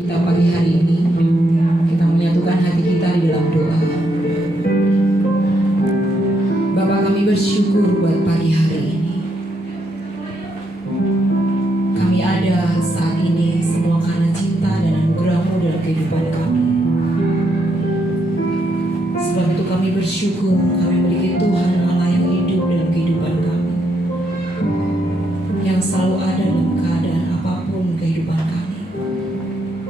Kita pagi hari ini kita menyatukan hati kita di dalam doa. Bapa, kami bersyukur buat pagi hari ini. Kami ada saat ini semua karena cinta dan anugerah-Mu dalam kehidupan kami. Sebab itu kami bersyukur kami memiliki Tuhan Allah yang hidup dalam kehidupan kami, yang selalu ada dalam keadaan apapun kehidupan kami.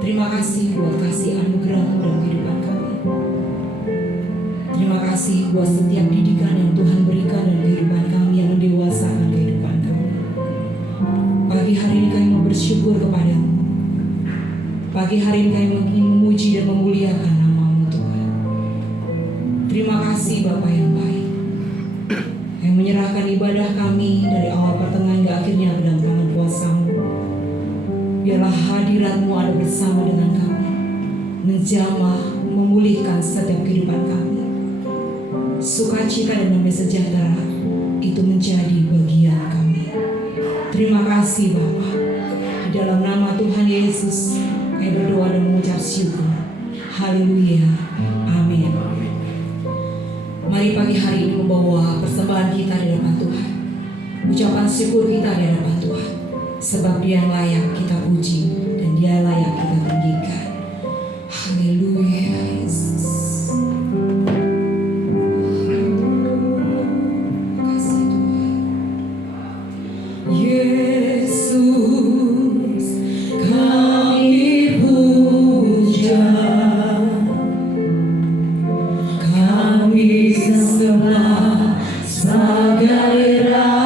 Terima kasih buat kasih anugerah-Mu dalam kehidupan kami. Terima kasih buat setiap didikan yang Tuhan berikan dalam kehidupan kami, yang mendewasakan kehidupan kami. Pagi hari ini kami mau bersyukur kepada-Mu. Pagi hari ini kami ingin memuji dan memuliakan nama-Mu, Tuhan. Terima kasih Bapa yang baik, yang menyerahkan ibadah kami dari awal pertengahan hingga akhirnya ke dalam tangan kuasa-Mu. Biarlah hadirat-Mu ada bersama dengan kami, menjamah, memulihkan setiap kehidupan kami. Sukacita dan damai sejahtera itu menjadi bagian kami. Terima kasih Bapa. Di dalam nama Tuhan Yesus kami berdoa dan mengucap syukur. Haleluya. Amin. Mari pagi hari ini membawa persembahan kita di hadapan Tuhan, ucapan syukur kita di hadapan Tuhan. Sebab Dia yang layak kita puji dan Dia layak kita tinggikan. Haleluya Yesus. Terima kasih Tuhan. Yesus kami puja, kami sembah sebagai Raja.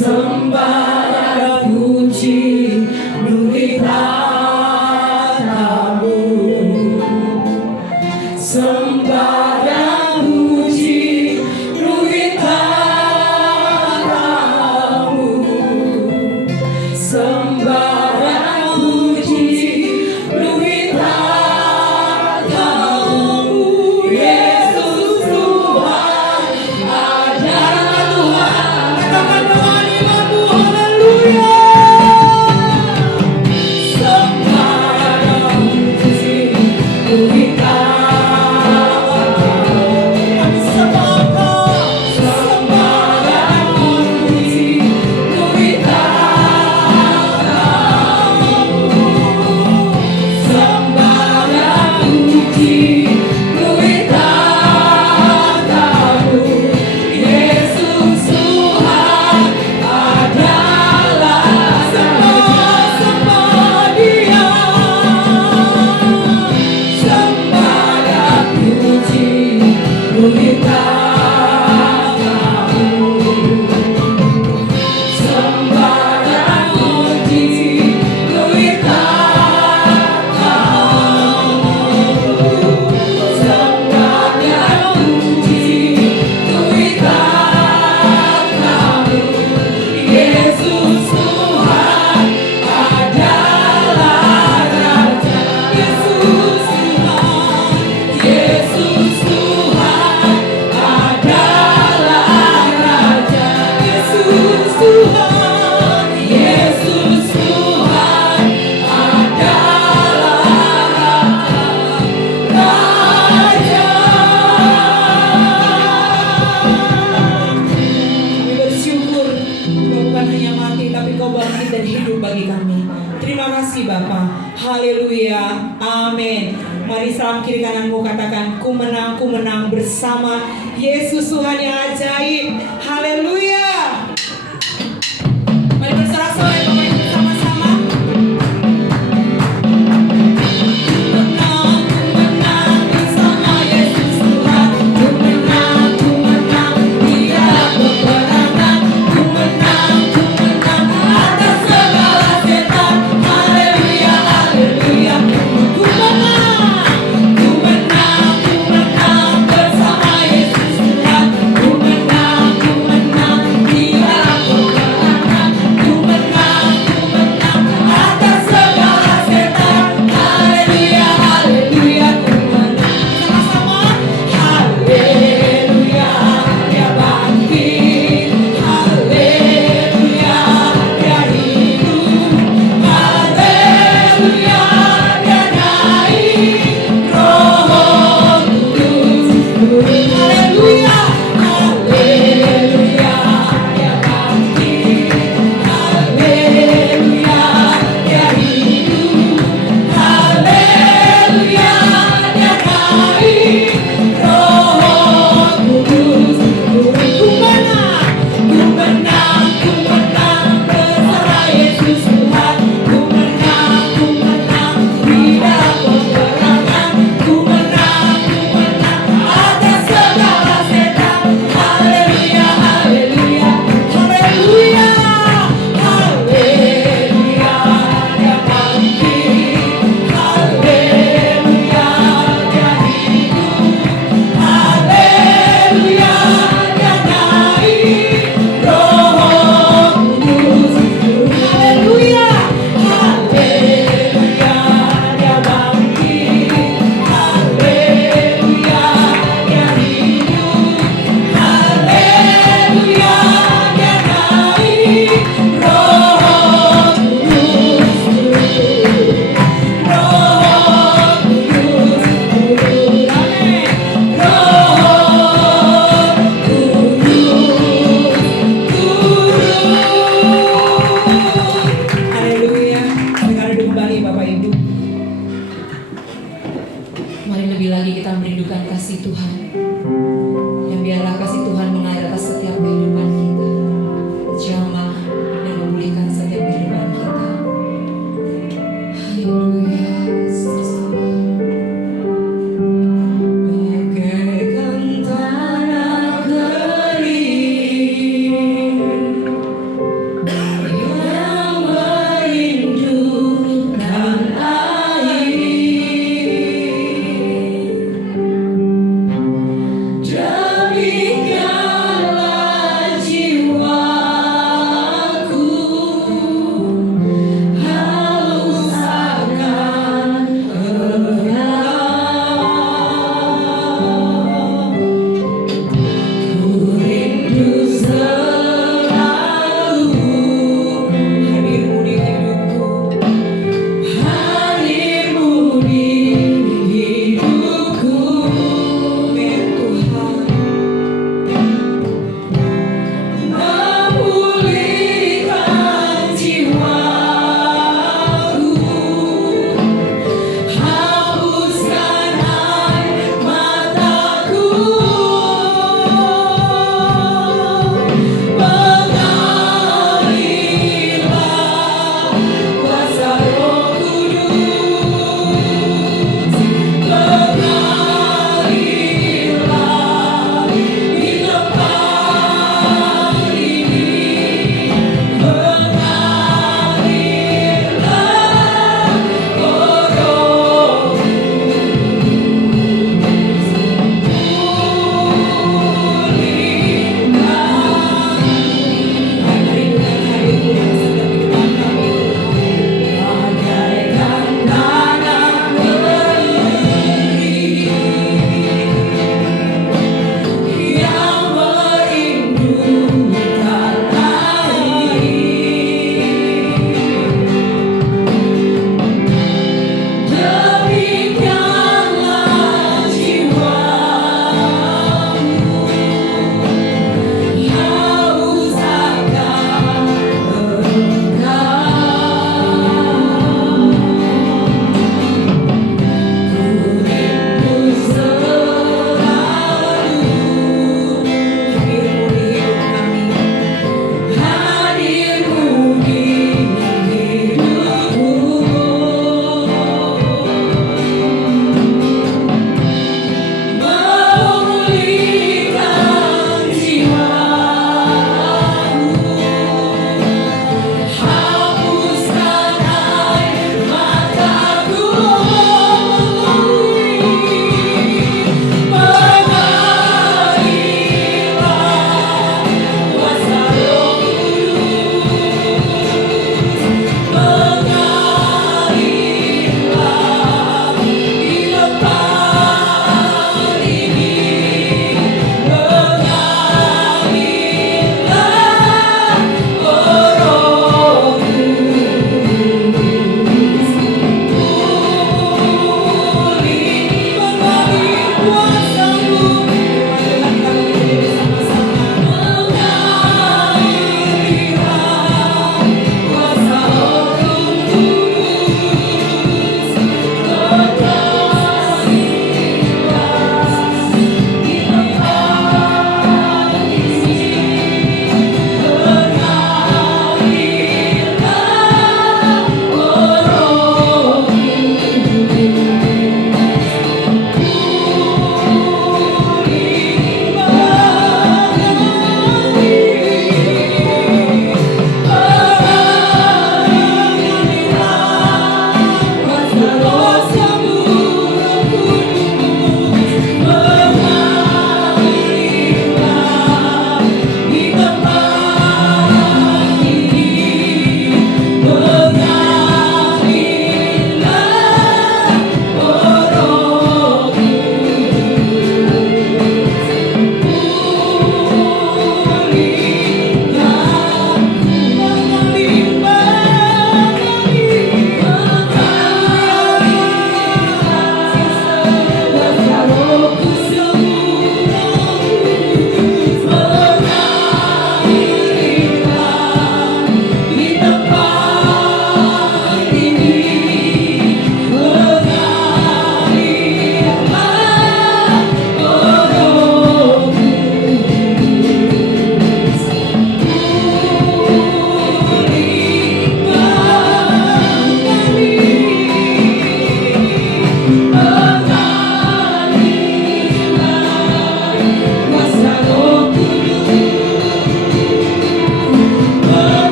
sembah dan puji beri tatamu, sembah dan puji beri tatamu, sembah dan puji beri tatamu, Yesus Tuhan adalah Tuhan. Katakan dengan imanmu, haleluya. Sembah dan puji beri tatamu, kami sembah Kau. Sembah dan puji beri tatamu, sembah dan puji beri tatamu, Yesus Tuhan adalah sembah Dia, sembah dan puji beri tatamu, sembah dan puji beri tatamu, sembah dan puji beri tatamu, Yesus Tuhan adalah Raja. Yesus Tuhan, Yesus Tuhan adalah Raja. Yesus Tuhan, Yesus Tuhan adalah Raja. Kami bersyukur Kau bukan hanya mati tapi Kau bangkit dan hidup bagi kami. Terima kasih Bapa. Haleluya. Amin. Mari salam kiri kananmu katakan, ku menang bersama Yesus Tuhan yang ajaib. Haleluya. Mari bersorak-sorai Bapak Ibu bersama-sama. Ku menang bersama Yesus Tuhan. Ku menang Dia peperangan. Ku menang atas segala setan. Haleluya, haleluya. Ku menang bersama Yesus Tuhan. Ku menang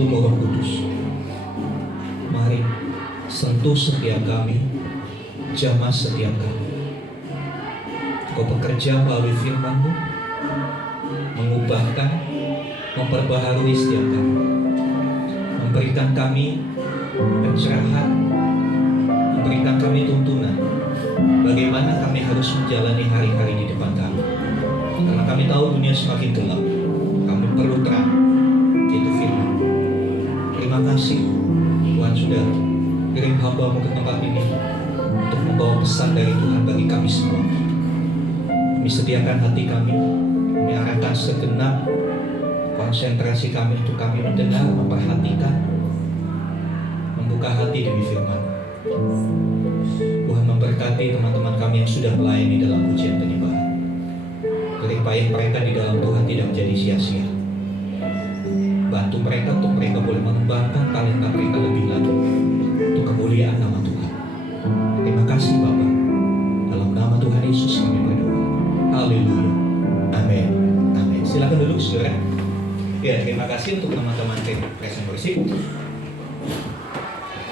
Tubuh Roh Kudus, mari sentuh setiap kami, jamah setiap kami. Kau bekerja melalui firman-Mu, mengubahkan, memperbaharui setiap kami, memberikan kami pencerahan, memberikan kami tuntunan bagaimana kami harus menjalani hari-hari di depan kami. Karena kami tahu dunia semakin gelap, kami perlu terang, itu firman. Terima kasih Tuhan sudah kirim hamba-Mu ke tempat ini untuk membawa pesan dari Tuhan bagi kami semua. Kami sediakan hati kami, kami arahkan segenap konsentrasi kami untuk kami mendengar, memperhatikan, membuka hati demi firman. Tuhan memberkati teman-teman kami yang sudah melayani dalam pujian penyembahan. Jerih payah mereka di dalam Tuhan tidak menjadi sia-sia. Bantu mereka untuk mereka boleh mengembangkan talenta mereka lebih lagi untuk kemuliaan nama Tuhan. Terima kasih Bapa. Dalam nama Tuhan Yesus kami berdoa. Haleluya. Amin. Amin. Silakan duduk saudara. Ya, terima kasih untuk teman-teman Present Worship.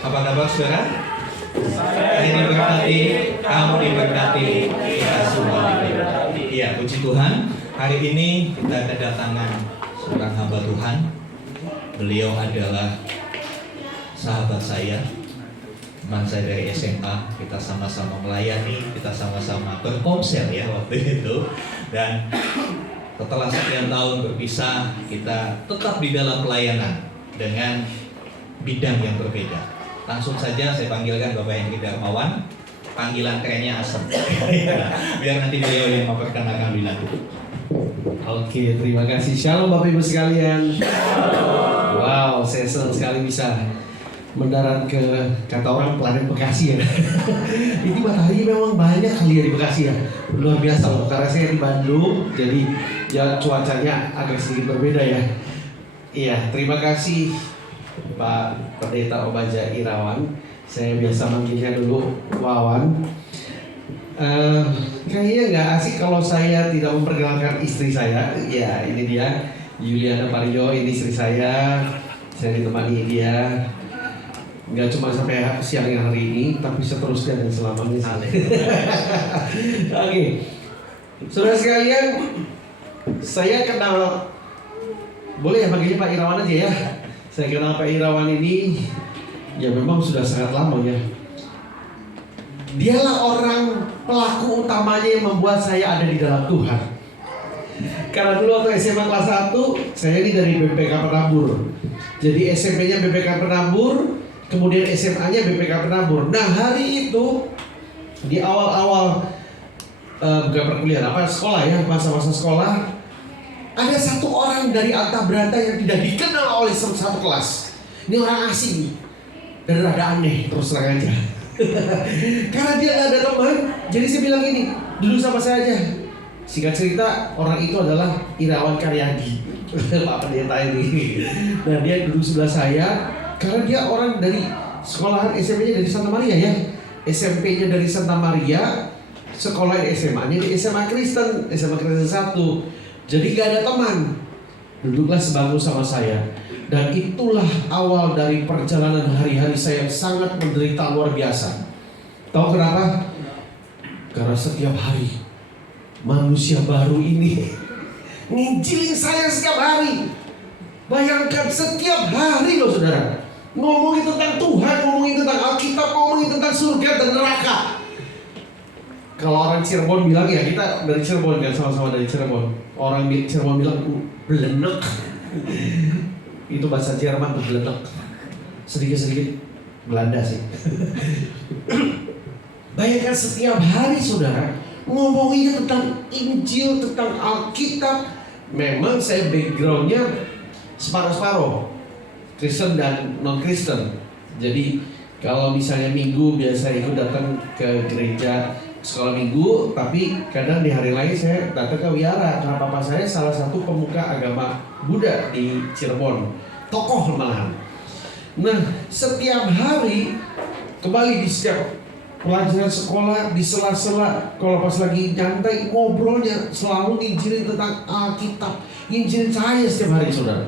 Apa kabar saudara? Hari ini diberkati, kamu diberkati, kita semua diberkati. Ya, puji Tuhan. Hari ini kita kedatangan seorang hamba Tuhan. Beliau adalah sahabat saya, teman saya dari SMA. Kita sama-sama melayani, kita sama-sama berkomsel ya waktu itu. Dan setelah sekian tahun berpisah, kita tetap di dalam pelayanan dengan bidang yang berbeda. Langsung saja saya panggilkan Bapak Henry Darmawan. Panggilan kerennya Asem. Biar nanti beliau yang memperkenalkan bilang. Oke, terima kasih. Shalom Bapak Ibu sekalian. Wow, saya senang sekali bisa mendarat ke kata orang planet Bekasi ya. Ini matahari memang banyak kali ya di Bekasi ya. Luar biasa loh, karena saya di Bandung, jadi ya cuacanya agak sedikit berbeda ya. Iya, terima kasih Pak Pendeta Obaja Irawan. Saya biasa manggilnya dulu Wawan. Kayaknya nggak asik kalau saya tidak memperkenalkan istri saya. Ya, ini dia Yuliana Pario, ini istri saya. Saya ditemani dia. Nggak cuma sampai siang yang hari ini, tapi seterusnya dan selamanya. Oke, saudara sekalian, saya kenal, boleh ya panggilnya Pak Irawan aja ya. Saya kenal Pak Irawan ini, ya memang sudah sangat lama ya. Dialah orang pelaku utamanya yang membuat saya ada di dalam Tuhan. Karena dulu waktu SMA kelas 1, saya ini dari BPK Penambur. Jadi SMP-nya BPK Penambur, kemudian SMA-nya BPK Penambur. Nah hari itu di awal-awal bukan perkuliahan, sekolah ya, masa-masa sekolah, ada satu orang dari Alta Beranta yang tidak dikenal oleh satu kelas. Ini orang asing dan rada aneh, terus terang aja. Karena dia gak ada teman, jadi saya bilang gini, duduk sama saya aja. Singkat cerita, orang itu adalah Irawan Karyadi, Pak Pendeta ini. Nah dia duduk sebelah saya, karena dia orang dari sekolahan SMP-nya dari Santa Maria ya. SMP-nya dari Santa Maria, sekolah SMA-nya di SMA Kristen 1. Jadi gak ada teman. Duduklah sebangku sama saya. Dan itulah awal dari perjalanan hari-hari saya yang sangat menderita luar biasa. Tahu kenapa? Karena setiap hari manusia baru ini nginjilin saya setiap hari. Bayangkan setiap hari loh saudara, ngomongin tentang Tuhan, ngomongin tentang Alkitab, ngomongin tentang surga dan neraka. Kalau orang Cirebon bilang ya, kita dari Cirebon kan, sama-sama dari Cirebon. Orang Cirebon bilang belenek. Itu bahasa Jerman tuh belenek. Sedikit-sedikit Belanda sih. Bayangkan setiap hari saudara ngomongin tentang Injil, tentang Alkitab. Memang saya backgroundnya separuh-separuh, Kristen dan non-Kristen. Jadi kalau misalnya minggu biasa ikut datang ke gereja sekolah minggu, tapi kadang di hari lain saya datang ke wihara karena papa saya salah satu pemuka agama Buddha di Cirebon, tokoh malahan. Nah setiap hari kembali di setiap pelajaran sekolah, di sela-sela kalau pas lagi nyantai ngobrolnya selalu nginjilin tentang Alkitab, nginjilin saya setiap hari saudara.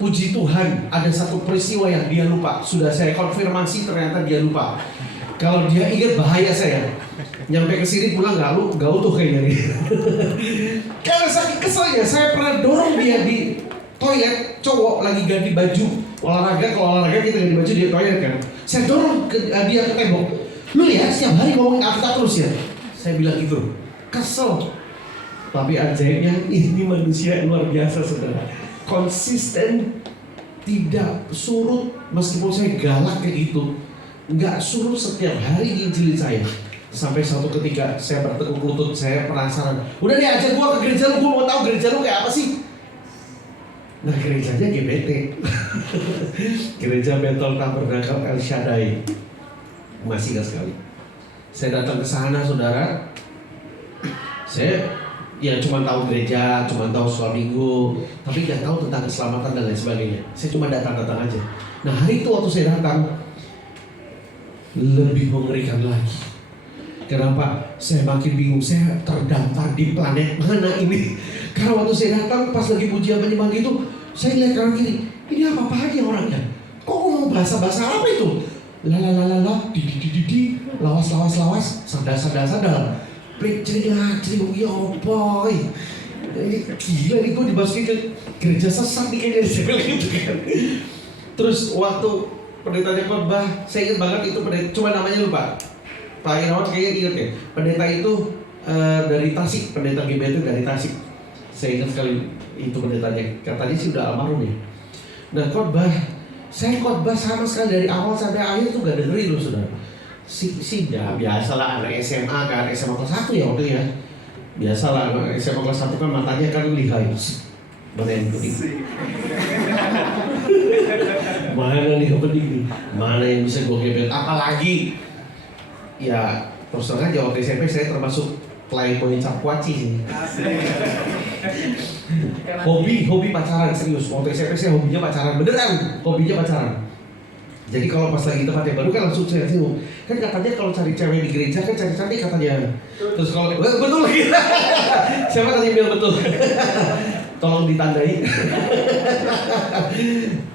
puji Tuhan ada satu peristiwa yang dia lupa. Sudah saya konfirmasi ternyata dia lupa. Kalau dia ingat bahaya saya. Nyampe ke sini pulang nggak utuh kayaknya nih. Karena saking keselnya saya pernah dorong dia di toilet, cowok lagi ganti baju olahraga. Kalau olahraga kita ganti baju di toilet kan. Saya dorong dia ke tembok. Lu ya setiap hari ngomongin Alkitab terus ya. Saya bilang gitu. Kesel. Tapi ajaibnya ini manusia yang luar biasa saudara. Konsisten, tidak surut meskipun saya galak kayak gitu, nggak surut setiap hari nginjilin saya. Sampai suatu ketika saya bertekuk lutut, saya penasaran. Udah deh ajak gua ke gereja lu, gua mau tahu gereja lu kayak apa sih. Nah gerejanya GBT, Gereja Bethel Tabernakel El Shaddai. Masih ingat sekali. Saya datang ke sana saudara. Saya ya cuma tahu gereja, cuma tahu sholat minggu, tapi nggak tahu tentang keselamatan dan lain sebagainya. Saya cuma datang-datang aja. Nah hari itu waktu saya datang, lebih mengerikan lagi. Kenapa? Saya makin bingung, saya terdampar di planet mana ini. Karena waktu saya datang, pas lagi pujian penyembah gitu, saya lihat kanan kiri, ini apa aja orangnya? Kok ngomong bahasa-bahasa apa itu? Lalalala, di, lawas, sandal. Plik cerita ya apa ini gila nih gue dimasukin ke gereja sesat nih kayaknya gitu kan. Terus waktu pendetanya khotbah, saya ingat banget itu pendeta, cuma namanya lupa. Pak Irawan kayaknya ingat ya. Pendeta itu dari Tasik, pendeta GBT dari Tasik. Saya ingat sekali itu pendetanya. Katanya sih udah almarhum ya. Nah khotbah, saya khotbah sama sekali dari awal sampai akhir tuh gak dengerin loh saudara. Ya biasalah anak SMA kan, SMA kelas 1 ya waktu ya. Biasalah anak SMA kelas 1 kan matanya kan lihai. Mana yang penting? Mana nih yang penting nih? Mana yang bisa gue gebet? Apalagi ya terus terang aja waktu SMP saya termasuk playboy capwaci sih. Hobi pacaran serius. Waktu SMP saya hobinya pacaran beneran, hobinya pacaran. Jadi kalau pas lagi tempat yang baru kan langsung saya sih. Kan katanya kalau cari cewek di gereja kan cari cantik katanya. Terus kalau betul lagi. Siapa tadi bilang betul? Tolong ditandai.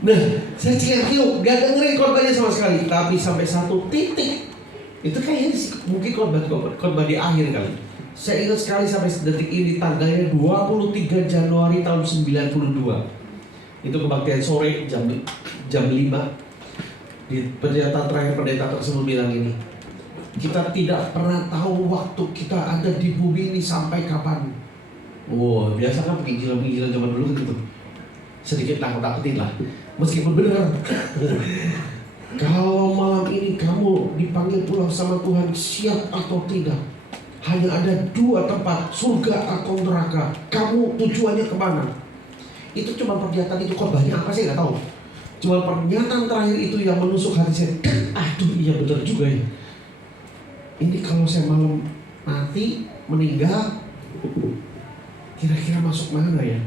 Nah, saya cilak gak dengerin khotbahnya sama sekali. Tapi sampai satu titik itu kayaknya mungkin khotbah di akhir kali. Saya ingat sekali sampai detik ini tanggalnya 23 Januari tahun 92. Itu kebaktian sore jam 5. Di pernyataan terakhir pendeta tersebut bilang ini, kita tidak pernah tahu waktu kita ada di bumi ini sampai kapan. Wow, biasa kan penginjilan zaman dulu gitu. Sedikit takut-takutin lah, meskipun benar. Kalau malam ini kamu dipanggil pulang sama Tuhan, siap atau tidak? Hanya ada 2 tempat, surga atau neraka. Kamu tujuannya kemana? Itu cuma pernyataan itu, khotbahnya apa sih nggak tahu. Cuma pernyataan terakhir itu yang menusuk hati saya. Aduh iya benar juga ya. Ini kalau saya malam mati, meninggal, kira-kira masuk mana ya?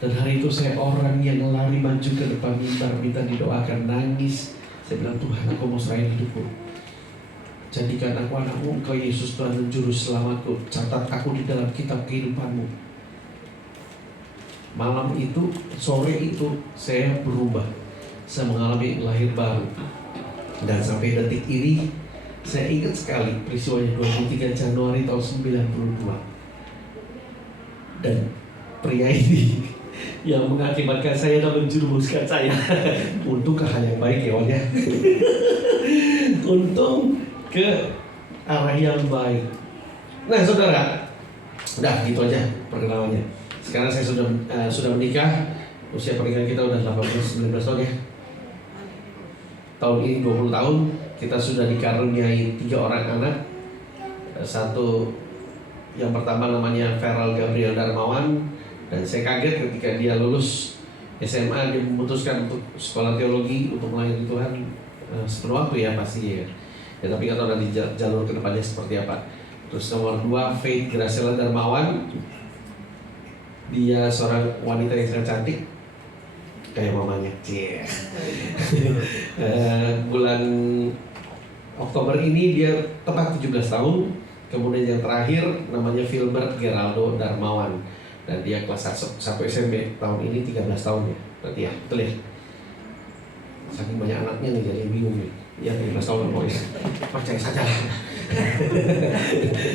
Dan hari itu saya orang yang lari maju ke depan mimbar, minta didoakan, nangis. Saya bilang Tuhan aku mau serahin hidupku. Jadikan aku anakmu, Engkau Yesus Tuhan dan Juru Selamatku. Catat aku di dalam kitab kehidupanmu. Malam itu, sore itu saya berubah. Saya mengalami lahir baru. Dan sampai detik ini saya ingat sekali peristiwanya 23 Januari tahun 92. Dan pria ini yang mengakibatkan saya dan menjerumuskan saya untuk ke hal yang baik ya Wanya. Untung ke arah yang baik. Nah saudara, udah gitu aja perkenalannya. Sekarang saya sudah menikah. Usia pernikahan kita udah 18-19 tahun ya. Tahun ini 20 tahun. Kita sudah dikaruniai 3 orang anak. Satu yang pertama namanya Feral Gabriel Darmawan. Dan saya kaget ketika dia lulus SMA, dia memutuskan untuk sekolah teologi untuk melayani Tuhan sepenuh waktu ya pasti ya. Ya tapi nggak tahu nanti jalur kedepannya seperti apa. Terus nomor 2 Faith Graciela Darmawan. Dia seorang wanita yang sangat cantik, kayak mamanya. Bulan Oktober ini dia tepat 17 tahun. Kemudian yang terakhir namanya Filbert Geraldo Darmawan. Dan dia kelas 1 SMP tahun ini 13 tahun ya. Berarti ya, betul ya? Saking banyak anaknya nih jadi bingung nih. Ya 13 tahun boys. Percaya saja lah.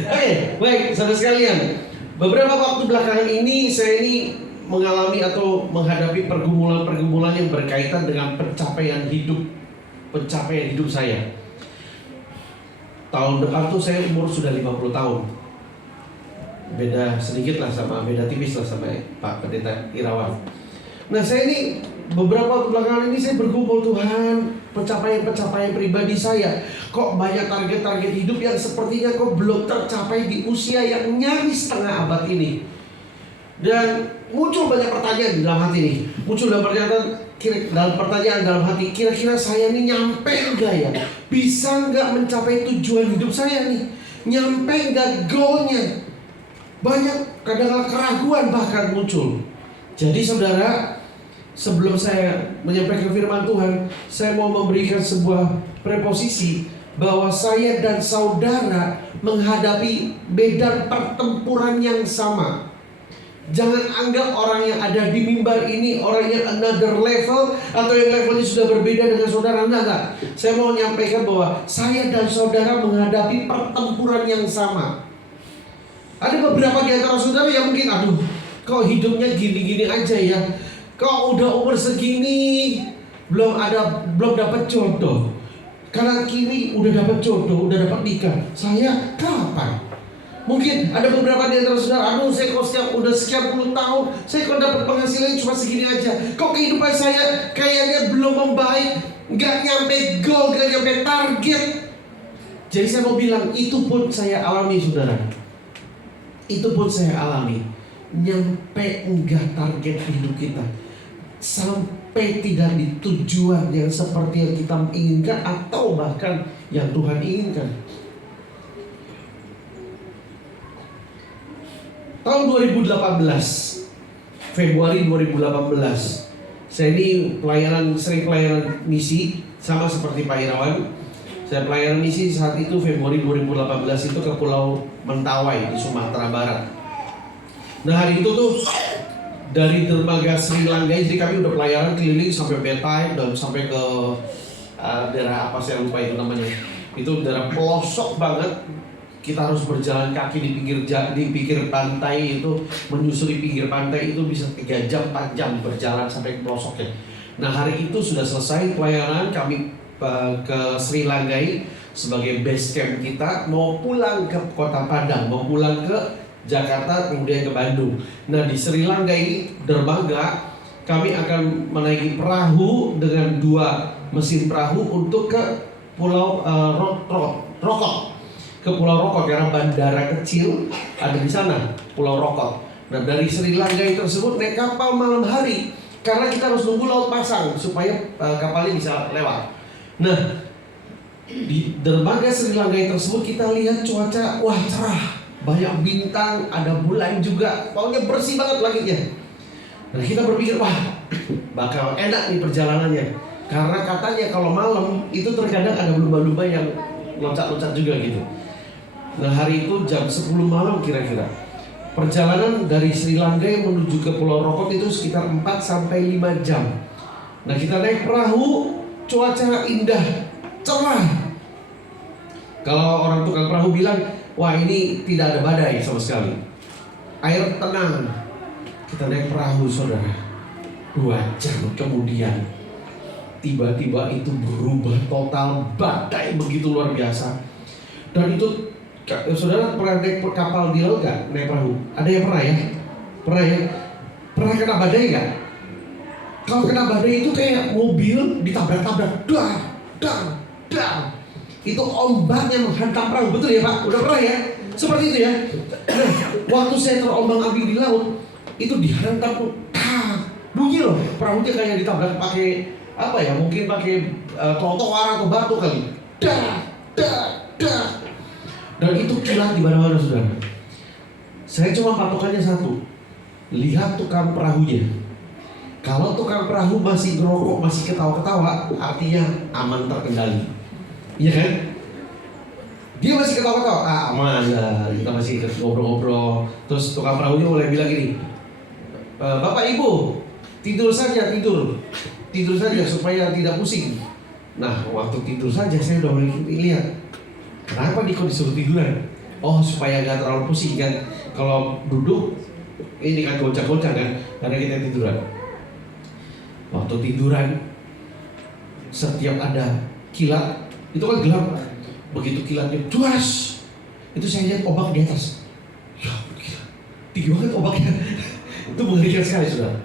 Oke, baik saudara sekalian. Beberapa waktu belakangan ini saya ini mengalami atau menghadapi pergumulan-pergumulan yang berkaitan dengan pencapaian hidup saya. Tahun depan tuh saya umur sudah 50 tahun. Beda sedikit lah beda tipis lah sama Pak Pendeta Irawan. Nah saya ini beberapa waktu belakangan ini saya bergumul, Tuhan, pencapaian pribadi saya. Kok banyak target-target hidup yang sepertinya kok belum tercapai di usia yang nyaris setengah abad ini. Dan muncul banyak pertanyaan di dalam hati ini. Muncul dalam pertanyaan dalam hati, kira-kira saya ini nyampe enggak ya? Bisa enggak mencapai tujuan hidup saya nih? Nyampe enggak goalnya? Banyak kadang-kadang keraguan bahkan muncul. Jadi saudara, sebelum saya menyampaikan firman Tuhan, saya mau memberikan sebuah preposisi bahwa saya dan saudara menghadapi medan pertempuran yang sama. Jangan anggap orang yang ada di mimbar ini orang yang another level atau yang levelnya sudah berbeda dengan saudara. Enggak. Saya mau menyampaikan bahwa saya dan saudara menghadapi pertempuran yang sama. Ada beberapa di antara saudara yang mungkin, aduh, kok hidupnya gini-gini aja ya. Kok udah umur segini belum dapat jodoh. Kanan kiri udah dapat jodoh, udah dapat nikah. Saya kapan? Mungkin ada beberapa di antara saudara, aduh saya kok udah sekian puluh tahun, saya kok dapat penghasilan cuma segini aja. Kok kehidupan saya kayaknya belum membaik, nggak nyampe goal, nggak nyampe target. Jadi saya mau bilang, itu pun saya alami saudara. Itu pun saya alami. Nyampe enggak target hidup kita, sampai tidak di tujuan yang seperti yang kita inginkan atau bahkan yang Tuhan inginkan. Tahun 2018, Februari 2018, saya ini sering pelayanan misi sama seperti Pak Irawan. Saya pelayanan misi saat itu Februari 2018 itu ke Pulau Mentawai di Sumatera Barat. Nah hari itu tuh dari dermaga Sri Langai, jadi kami udah pelayanan keliling sampai Betai dan sampai ke daerah apa saya lupa itu namanya. Itu daerah pelosok banget. Kita harus berjalan kaki di pinggir pantai itu, menyusuri pinggir pantai itu bisa 3 jam 4 jam berjalan sampai ke pelosoknya. Nah hari itu sudah selesai pelayanan, kami ke Sri Langai sebagai base camp kita, mau pulang ke Kota Padang, mau pulang ke Jakarta, kemudian ke Bandung. Nah di Sri Langai dermaga kami akan menaiki perahu dengan 2 mesin perahu untuk ke Pulau Rokok. Ke Pulau Rokok karena bandara kecil ada di sana, Pulau Rokok. Nah dari Sri Langai tersebut naik kapal malam hari karena kita harus nunggu laut pasang supaya kapalnya bisa lewat. Nah di dermaga Sri Langai tersebut kita lihat cuaca wah cerah, banyak bintang, ada bulan juga, pokoknya bersih banget langitnya. Nah kita berpikir wah bakal enak nih perjalanannya, karena katanya kalau malam itu terkadang ada lumba-lumba yang loncat-loncat juga gitu. Nah hari itu jam 10 malam kira-kira. Perjalanan dari Sri Lankai menuju ke Pulau Rokok itu sekitar 4-5 jam. Nah kita naik perahu, cuaca indah, cerah. Kalau orang tukang perahu bilang, wah ini tidak ada badai sama sekali, air tenang. Kita naik perahu saudara, 2 jam kemudian tiba-tiba itu berubah total, badai begitu luar biasa. Dan itu saudara pernah naik kapal di laut gak? Naik perahu? Ada yang pernah ya? Pernah ya? Pernah kena badai gak? Kalau kena badai itu kayak mobil ditabrak-tabrak, dar. Itu ombaknya menghantam perahu, betul ya Pak? Udah pernah ya? Seperti itu ya? Nah, waktu saya terombang-ambing di laut, itu dihantam, bunyi loh, perahunya kayak ditabrak pakai apa ya? Mungkin pakai trotoar atau batu kali. Dar. Dan itu kilat di mana-mana saudara. Saya cuma patokannya satu, lihat tukang perahunya. Kalau tukang perahu masih ngerokok, masih ketawa-ketawa, artinya aman terkendali. Iya kan? Dia masih ketawa-ketawa, aman lah, kita masih ngobrol-ngobrol. Terus tukang perahunya mulai bilang gini, Bapak Ibu tidur saja supaya tidak pusing. Nah, waktu tidur saja saya udah mulai lihat, kenapa nih kok disuruh tiduran? Oh, supaya nggak terlalu pusing kan. Kalau duduk ini kan goncang-goncang kan, karena kita tiduran. Waktu tiduran, setiap ada kilat, itu kan gelap. Begitu kilatnya duas, itu saya lihat ombak di atas. Ya, gila, tinggi banget ombaknya. Itu mengerikan sekali, saudara.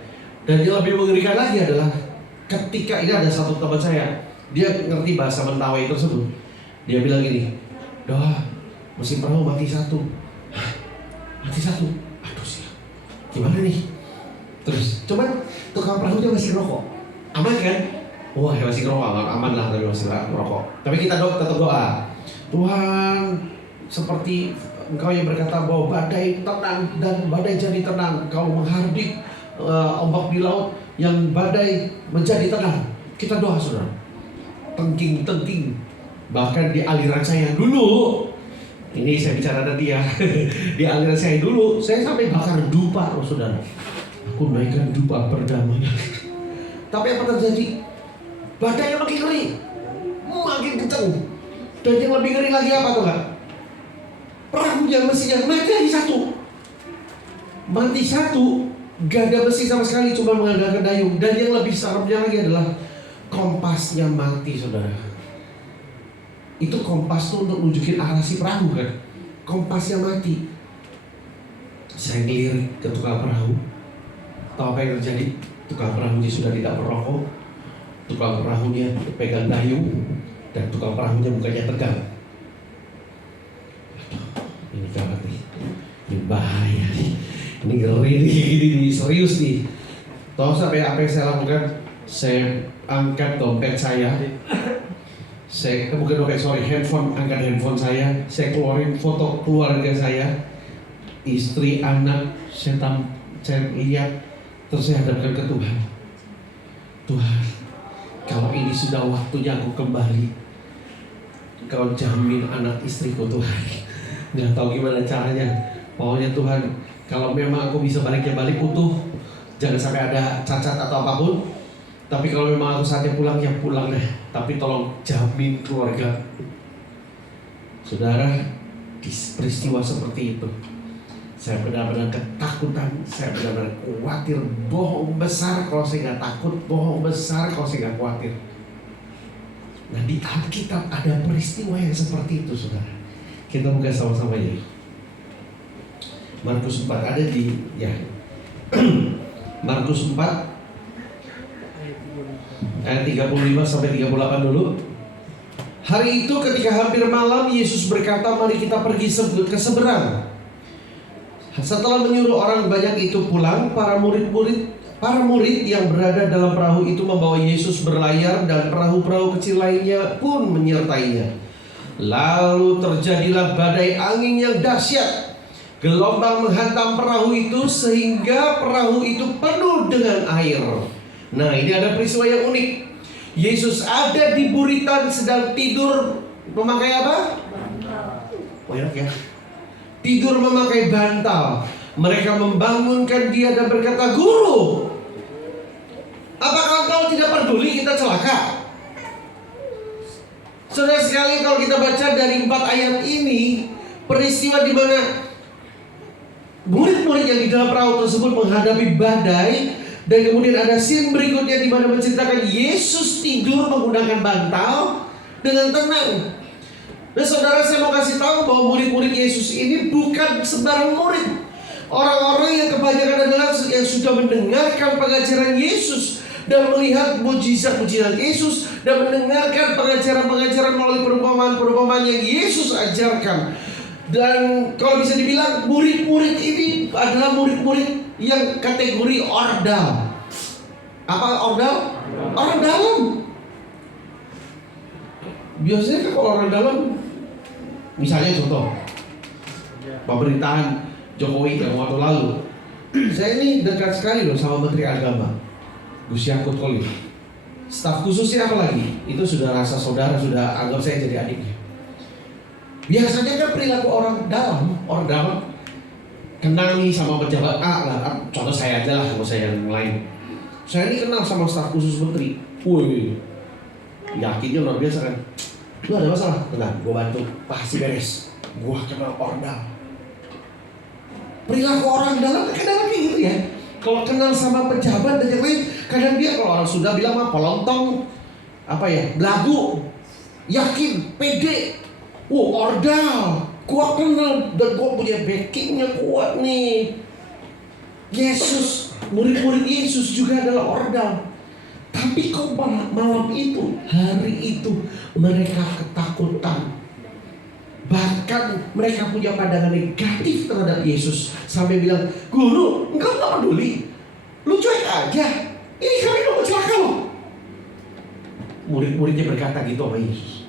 Dan yang lebih mengerikan lagi adalah ketika ini ada satu teman saya, dia ngerti bahasa Mentawai tersebut. Dia bilang gini, "Doa, mesin perahu mati satu." Hah? Mati satu? Aduh sih, gimana nih? Terus, cuman tukang perahunya masih rokok, aman kan? Wah, masih rokok, aman lah, tapi masih rokok. Tapi kita tetap doa. Tuhan, seperti Engkau yang berkata bahwa badai tenang dan badai jadi tenang, Kau menghardik ombak di laut yang badai menjadi tenang. Kita doa, saudara. Tengking. Bahkan di aliran saya dulu, ini saya bicara tadi ya, di aliran saya dulu, saya sampai bakar dupa, saudara. Aku naikkan dupa perdamaian. Tapi apa terjadi? Badainya makin ngeri, makin kencang. Dan yang lebih ngeri lagi apa tuh kak? Perahunya mesinnya mati satu, gak ada mesin sama sekali, cuma mengandalkan dayung. Dan yang lebih seremnya lagi adalah kompasnya mati, saudara. Itu kompas tuh untuk nunjukin arah si perahu kan. Kompasnya mati. Saya ngelirik ke tukang perahu. Tahu apa yang terjadi? Tukang perahunya sudah tidak merokok. Tukang perahunya pegang dayung. Dan tukang perahunya mukanya tegang. Ini gawat nih, ini bahaya nih, ini ngeri nih, serius nih. Tahu sampai apa yang saya lakukan? Saya angkat dompet saya, handphone saya keluarin foto keluarga saya, istri, anak, saya lihat, terus saya hadapkan ke Tuhan. Tuhan, kalau ini sudah waktunya aku kembali, Kau jamin anak istriku Tuhan. Nggak tahu gimana caranya. Pokoknya Tuhan, kalau memang aku bisa balik utuh, jangan sampai ada cacat atau apapun. Tapi kalau memang aku saatnya pulang, ya pulang deh. Tapi tolong jamin keluarga. Saudara, di peristiwa seperti itu, saya benar-benar ketakutan, saya benar-benar khawatir. Bohong besar kalau saya nggak takut, bohong besar kalau saya nggak khawatir. Nah, di Alkitab ada peristiwa yang seperti itu, saudara. Kita buka sama-sama ya. Markus 4 ada di ya. Markus 4 ayat 35 sampai 38 dulu. Hari itu ketika hampir malam, Yesus berkata, "Mari kita pergi ke seberang." Setelah menyuruh orang banyak itu pulang, para murid yang berada dalam perahu itu membawa Yesus berlayar, dan perahu-perahu kecil lainnya pun menyertainya. Lalu terjadilah badai angin yang dahsyat. Gelombang menghantam perahu itu sehingga perahu itu penuh dengan air. Nah, ini ada peristiwa yang unik. Yesus ada di buritan sedang tidur memakai apa? Bantal. Ya. Tidur memakai bantal. Mereka membangunkan dia dan berkata, "Guru, apakah Engkau tidak peduli kita celaka?" Saudara sekali, kalau kita baca dari 4 ayat ini, peristiwa di mana murid-murid yang di dalam perahu tersebut menghadapi badai, dan kemudian ada scene berikutnya di mana menceritakan Yesus tidur menggunakan bantal dengan tenang. Dan saudara, saya mau kasih tahu bahwa murid-murid Yesus ini bukan sembarang murid. Orang-orang yang kebanyakan adalah yang sudah mendengarkan pengajaran Yesus dan melihat mujizat-mujizat Yesus dan mendengarkan pengajaran-pengajaran melalui perumpamaan-perumpamaan yang Yesus ajarkan. Dan kalau bisa dibilang, murid-murid ini adalah murid-murid yang kategori ordal. Apa ordal? Orang dalam. Biasanya kan kalau orang dalam, misalnya contoh pemerintahan Jokowi yang waktu lalu, saya ini dekat sekali loh sama Menteri Agama Gus Yakut Kolil. Staf khususnya apa lagi? Itu sudah rasa saudara, sudah anggap saya jadi adiknya. Biasanya kan perilaku orang dalam kenal nih sama pejabat A lah, contoh saya aja lah, sama saya yang lain. Saya ini kenal sama staf khusus menteri. Wih, yakinnya luar biasa kan. Lu ada masalah? Tenang, gue bantu, pasti beres. Gue kenal ordal. Perilaku orang dalam kadang kayak gitu ya. Kalau kenal sama pejabat dan yang lain, kadang dia kalau orang sudah bilang mah pelontong, apa ya, belagu, yakin, pede. Ordal, gua kenal dan gua punya backingnya kuat nih. Yesus, murid-murid Yesus juga adalah ordal. Tapi kok malam itu, hari itu mereka ketakutan. Bahkan mereka punya pandangan negatif terhadap Yesus. Sampai bilang, guru, engkau gak peduli, lu cuek aja, ini kami mau celaka loh. Murid-muridnya berkata gitu sama Yesus.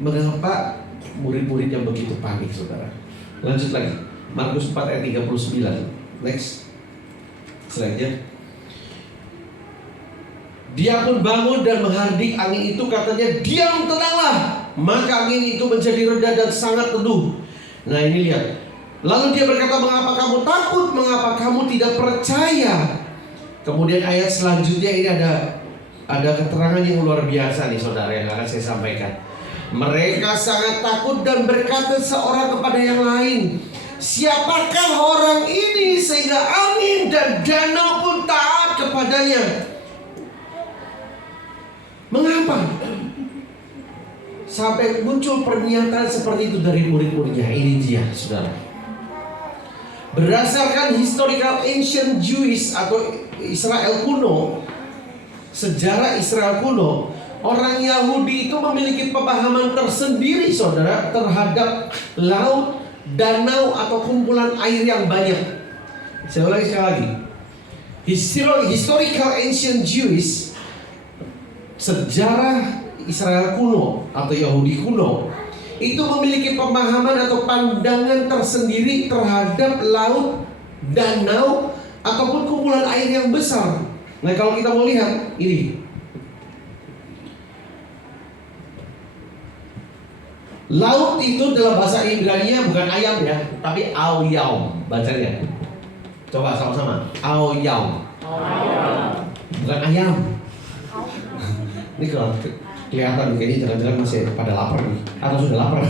Mengapa murid-muridnya begitu panik, saudara? Lanjut lagi, Markus 4 ayat 39. Next slide-nya. Dia pun bangun dan menghardik angin itu, katanya, diam, tenanglah. Maka angin itu menjadi reda dan sangat teduh. Nah ini lihat. Lalu dia berkata, mengapa kamu takut? Mengapa kamu tidak percaya? Kemudian ayat selanjutnya ini ada keterangan yang luar biasa nih, saudara, yang akan saya sampaikan. Mereka sangat takut dan berkata seorang kepada yang lain, siapakah orang ini sehingga angin dan danau pun taat kepadanya? Mengapa? Sampai muncul pernyataan seperti itu dari murid-muridnya. Ini dia, saudara. Berdasarkan historical ancient Jewish atau Israel kuno, sejarah Israel kuno, orang Yahudi itu memiliki pemahaman tersendiri, saudara, terhadap laut, danau atau kumpulan air yang banyak. Saya ulangi sekali lagi. Historical ancient Jewish, sejarah Israel kuno atau Yahudi kuno, itu memiliki pemahaman atau pandangan tersendiri terhadap laut, danau, ataupun kumpulan air yang besar. Nah kalau kita mau lihat ini, laut itu dalam bahasa Ibrani bukan ayam ya, tapi aoyam bacanya. Coba sama-sama, aoyam. Bukan ayam. Ini kalau kelihatan kayaknya jangan-jangan masih pada lapar nih, atau sudah lapar.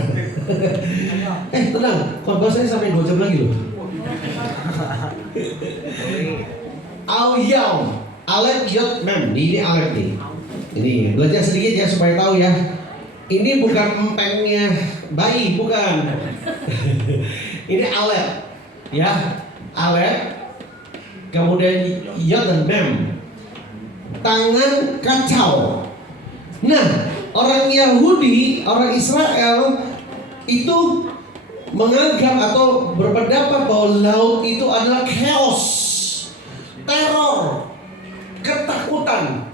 Tenang, khotbah saya sampai 2 jam lagi loh. Aoyam, alef yot mem, ini alef nih. Ini belajar sedikit ya supaya tahu ya. Ini bukan empengnya bayi, bukan. Ini alef, ya, alef. Kemudian yot dan mem, tangan kacau. Nah, orang Yahudi, orang Israel itu menganggap atau berpendapat bahwa laut itu adalah chaos, teror, ketakutan.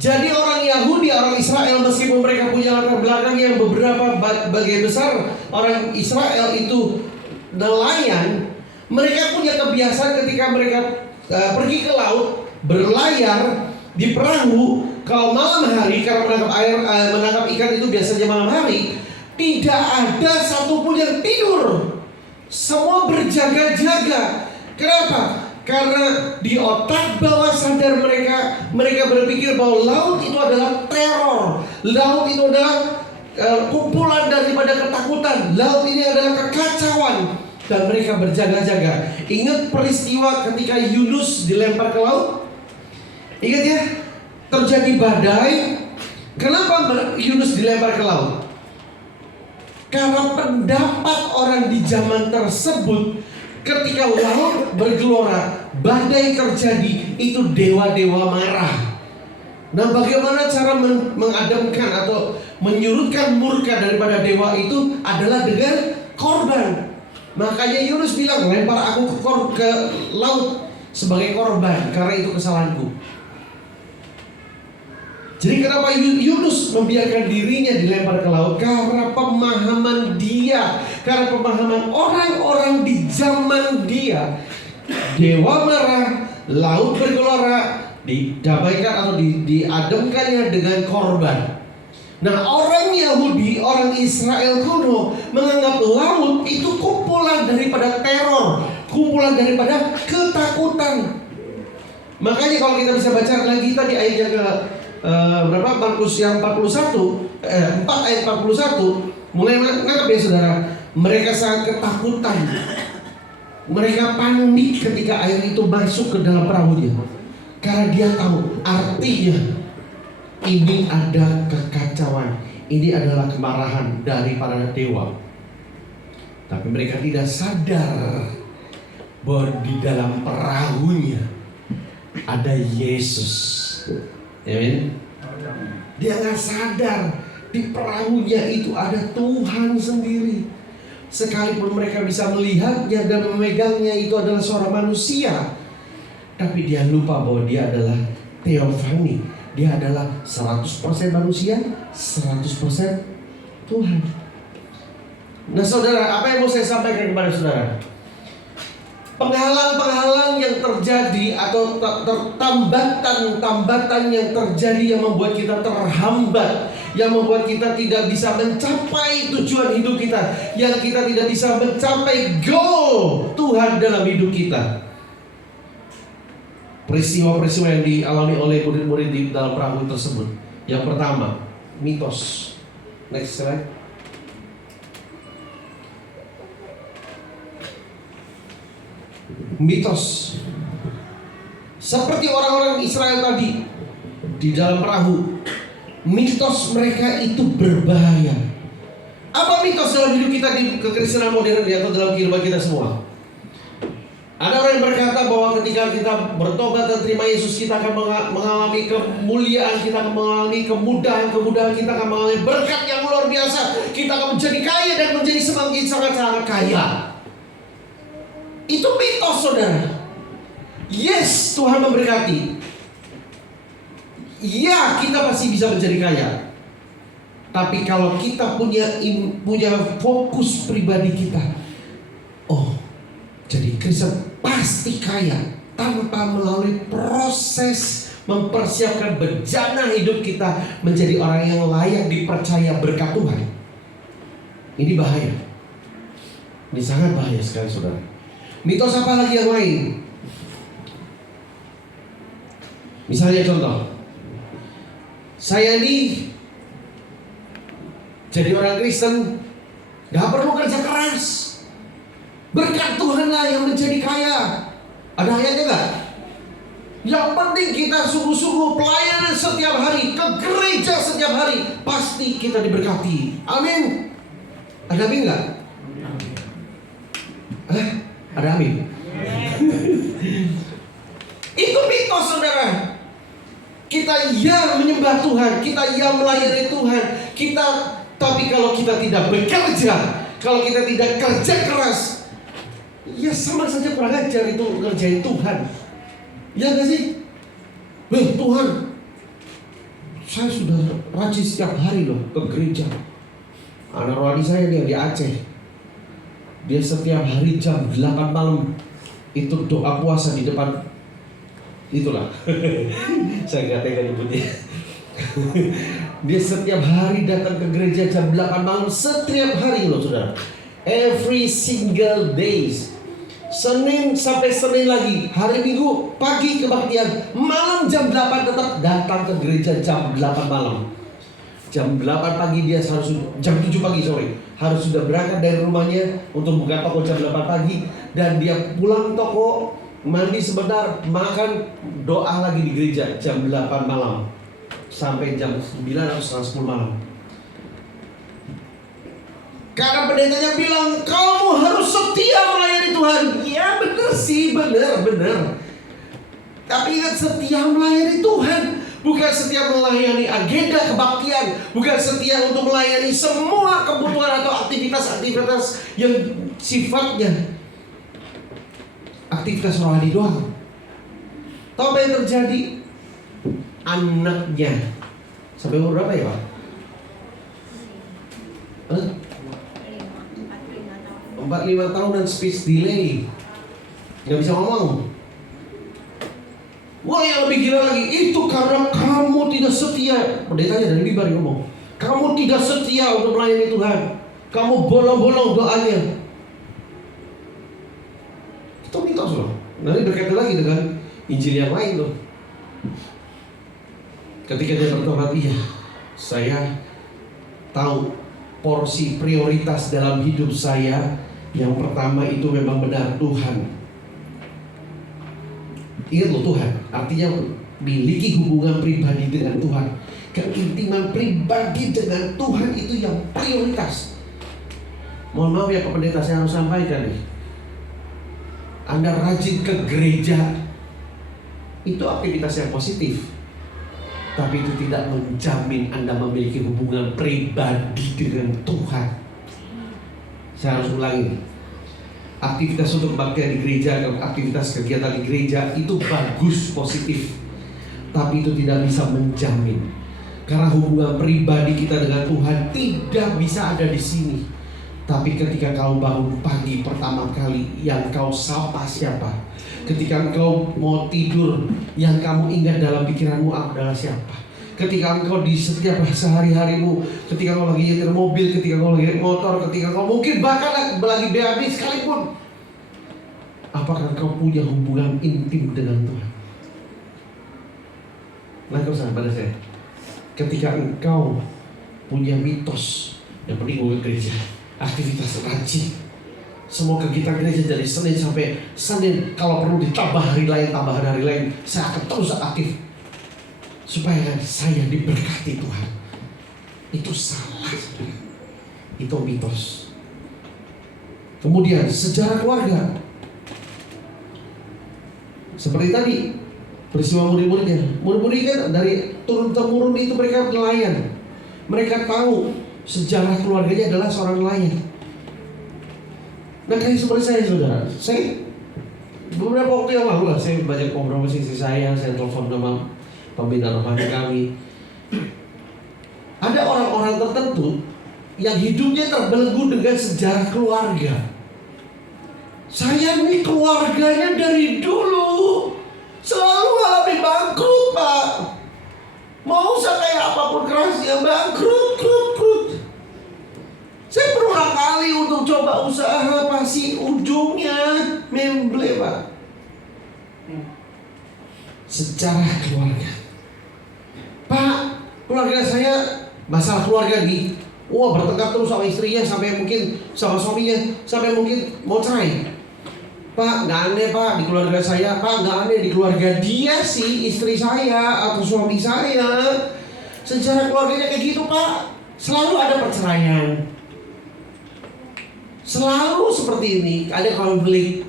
Jadi orang Yahudi, orang Israel, meskipun mereka punya latar belakang yang beberapa bagian besar orang Israel itu nelayan, mereka punya kebiasaan ketika mereka pergi ke laut, berlayar di perahu. Kalau malam hari, karena menangkap ikan itu biasanya malam hari, tidak ada satupun yang tidur. Semua berjaga-jaga. Kenapa? Karena di otak bawah sadar mereka berpikir bahwa laut itu adalah teror. Laut itu adalah kumpulan daripada ketakutan. Laut ini adalah kekacauan. Dan mereka berjaga-jaga. Ingat peristiwa ketika Yunus dilempar ke laut? Ingat ya? Terjadi badai. Kenapa Yunus dilempar ke laut? Karena pendapat orang di zaman tersebut, ketika laut bergelora, badai terjadi, itu dewa-dewa marah. Nah, bagaimana cara mengadamkan atau menyurutkan murka daripada dewa itu adalah dengan korban. Makanya Yunus bilang, lempar aku ke laut sebagai korban, karena itu kesalahanku. Jadi kenapa Yunus membiarkan dirinya dilempar ke laut? Karena pemahaman dia, karena pemahaman orang-orang di zaman dia. Dewa marah, laut bergelora, didamaikan atau diademkannya dengan korban. Nah, orang Yahudi, orang Israel kuno menganggap laut itu kumpulan daripada teror, kumpulan daripada ketakutan. Makanya kalau kita bisa baca lagi tadi ayatnya ke berapa? Markus yang 4 ayat 41, mulai nangkep ya saudara. Mereka sangat ketakutan. Mereka panik ketika air itu masuk ke dalam perahunya. Karena dia tahu artinya ini ada kekacauan. Ini adalah kemarahan dari para dewa. Tapi mereka tidak sadar bahwa di dalam perahunya ada Yesus. Amin. Dia nggak sadar di perahunya itu ada Tuhan sendiri. Sekalipun mereka bisa melihatnya dan memegangnya itu adalah seorang manusia, tapi dia lupa bahwa dia adalah Theophany. Dia adalah 100% manusia, 100% Tuhan. Nah saudara, apa yang mau saya sampaikan kepada saudara? Penghalang-penghalang yang terjadi atau tambatan yang terjadi yang membuat kita terhambat, yang membuat kita tidak bisa mencapai tujuan hidup kita, yang kita tidak bisa mencapai goal Tuhan dalam hidup kita. Peristiwa-peristiwa yang dialami oleh murid-murid di dalam perahu tersebut. Yang pertama, mitos. Next slide. Mitos. Seperti orang-orang Israel tadi di dalam perahu, mitos mereka itu berbahaya. Apa mitos dalam hidup kita di kekristenan modern atau dalam kehidupan kita semua? Ada orang yang berkata bahwa ketika kita bertobat dan terima Yesus, kita akan mengalami kemuliaan, kita akan mengalami kemudahan, kita akan mengalami berkat yang luar biasa, kita akan menjadi kaya dan menjadi semakin sangat-sangat kaya. Itu mitos saudara. Yes, Tuhan memberkati. Ya, kita pasti bisa menjadi kaya. Tapi kalau kita punya fokus pribadi kita, oh, jadi Kristen pasti kaya tanpa melalui proses mempersiapkan bejana hidup kita menjadi orang yang layak dipercaya berkat Tuhan. Ini bahaya. Ini sangat bahaya sekali saudara. Mitos apa lagi yang lain? Misalnya contoh, saya ini jadi orang Kristen gak perlu kerja keras, berkat Tuhan lah yang menjadi kaya. Ada ayatnya gak? Yang penting kita sungguh-sungguh pelayanan setiap hari, ke gereja setiap hari, pasti kita diberkati. Amin. Ada amin gak? Ada amin. Itu mitos saudara. Kita ya menyembah Tuhan, kita ya melayani Tuhan, tapi kalau kita tidak bekerja, kalau kita tidak kerja keras, ya sama saja kurang ajar itu ngerjain Tuhan. Ya gak sih? Tuhan, saya sudah rajin setiap hari loh ke gereja. Anak rohani saya nih di Aceh, dia setiap hari jam 8 malam itu doa puasa di depan. Itulah saya nggak tega nyebutnya. Dia setiap hari datang ke gereja jam 8 malam, setiap hari loh saudara. Every single days, Senin sampai Senin lagi. Hari Minggu pagi kebaktian, malam jam 8 tetap datang ke gereja jam 8 malam. Jam 8 pagi dia harus, jam 7 pagi harus sudah berangkat dari rumahnya untuk buka toko jam 8 pagi. Dan dia pulang toko, mandi sebentar, makan, doa lagi di gereja jam 8 malam sampai jam 9 atau setengah 10 malam. Karena pendetanya bilang kamu harus setia melayani Tuhan. Ya benar sih, benar. Tapi ingat, setia melayani Tuhan bukan setia melayani agenda kebaktian, bukan setia untuk melayani semua kebutuhan atau aktivitas-aktivitas yang sifatnya aktivitas rohani doang. Tahu apa yang terjadi? Anaknya sampai umur berapa ya Pak? 4-5 tahun dan speech delay, nggak bisa ngomong. Wah, yang lebih gila lagi, itu karena kamu tidak setia. Pendetanya dari mimbar ngomong, Kamu tidak setia untuk melayani Tuhan. Kamu bolong-bolong doanya. Itu mitos loh. Nanti berkaitan lagi dengan Injil yang lain loh. Ketika dia bertobat, iya, saya tahu porsi prioritas dalam hidup saya. Yang pertama itu memang benar Tuhan. Ingat loh, Tuhan artinya miliki hubungan pribadi dengan Tuhan. Keintiman pribadi dengan Tuhan itu yang prioritas. Mohon maaf ya Pak Pendeta, saya harus sampaikan nih. Anda rajin ke gereja, itu aktivitas yang positif, tapi itu tidak menjamin Anda memiliki hubungan pribadi dengan Tuhan. Saya harus ulangi. Aktivitas untuk bakti di gereja, aktivitas kegiatan di gereja itu bagus, positif, tapi itu tidak bisa menjamin. Karena hubungan pribadi kita dengan Tuhan tidak bisa ada di sini. Tapi ketika kau bangun pagi pertama kali, yang kau sapa siapa? Ketika engkau mau tidur, yang kamu ingat dalam pikiranmu adalah siapa? Ketika engkau di setiap sehari-harimu, ketika kau lagi nyetir mobil, ketika kau lagi naik motor, ketika kau mungkin bahkan lagi BAB sekalipun, apakah engkau punya hubungan intim dengan Tuhan? Nah, kau sahabat pada saya, ketika engkau punya mitos, yang penting gue ke gereja, aktivitas rajin, semua kegiatan gereja dari Senin sampai Senin, kalau perlu ditambah hari lain, tambahan hari lain, saya akan terus aktif supaya saya diberkati Tuhan. Itu salah, itu mitos. Kemudian sejarah keluarga, seperti tadi peristiwa murid-muridnya. Murid-murid kan dari turun-temurun itu mereka nelayan. Mereka tahu sejarah keluarganya adalah seorang nelayan. Nah, kayak seperti saya, saudara. Saya beberapa waktu yang lalu lah, saya banyak ngobrol sama istri saya telepon sama pembina rohani kami. Ada orang-orang tertentu yang hidupnya terbelenggu dengan sejarah keluarga. Saya ini keluarganya dari dulu selalu alami bangkrut, Pak. Mau saya kayak apapun kerasnya, bangkrut. Saya berulang kali untuk coba usaha, pasti ujungnya memble, Pak. Sejarah keluarga. Pak, keluarga saya masalah keluarga nih. Wah, bertengkar terus sama istrinya, sampai mungkin sama suaminya, sampai mungkin mau cerai. Pak, nggak aneh Pak di keluarga saya. Pak, nggak aneh di keluarga dia sih, istri saya atau suami saya. Sejarah keluarganya kayak gitu Pak. Selalu ada perceraian. Selalu seperti ini, ada konflik.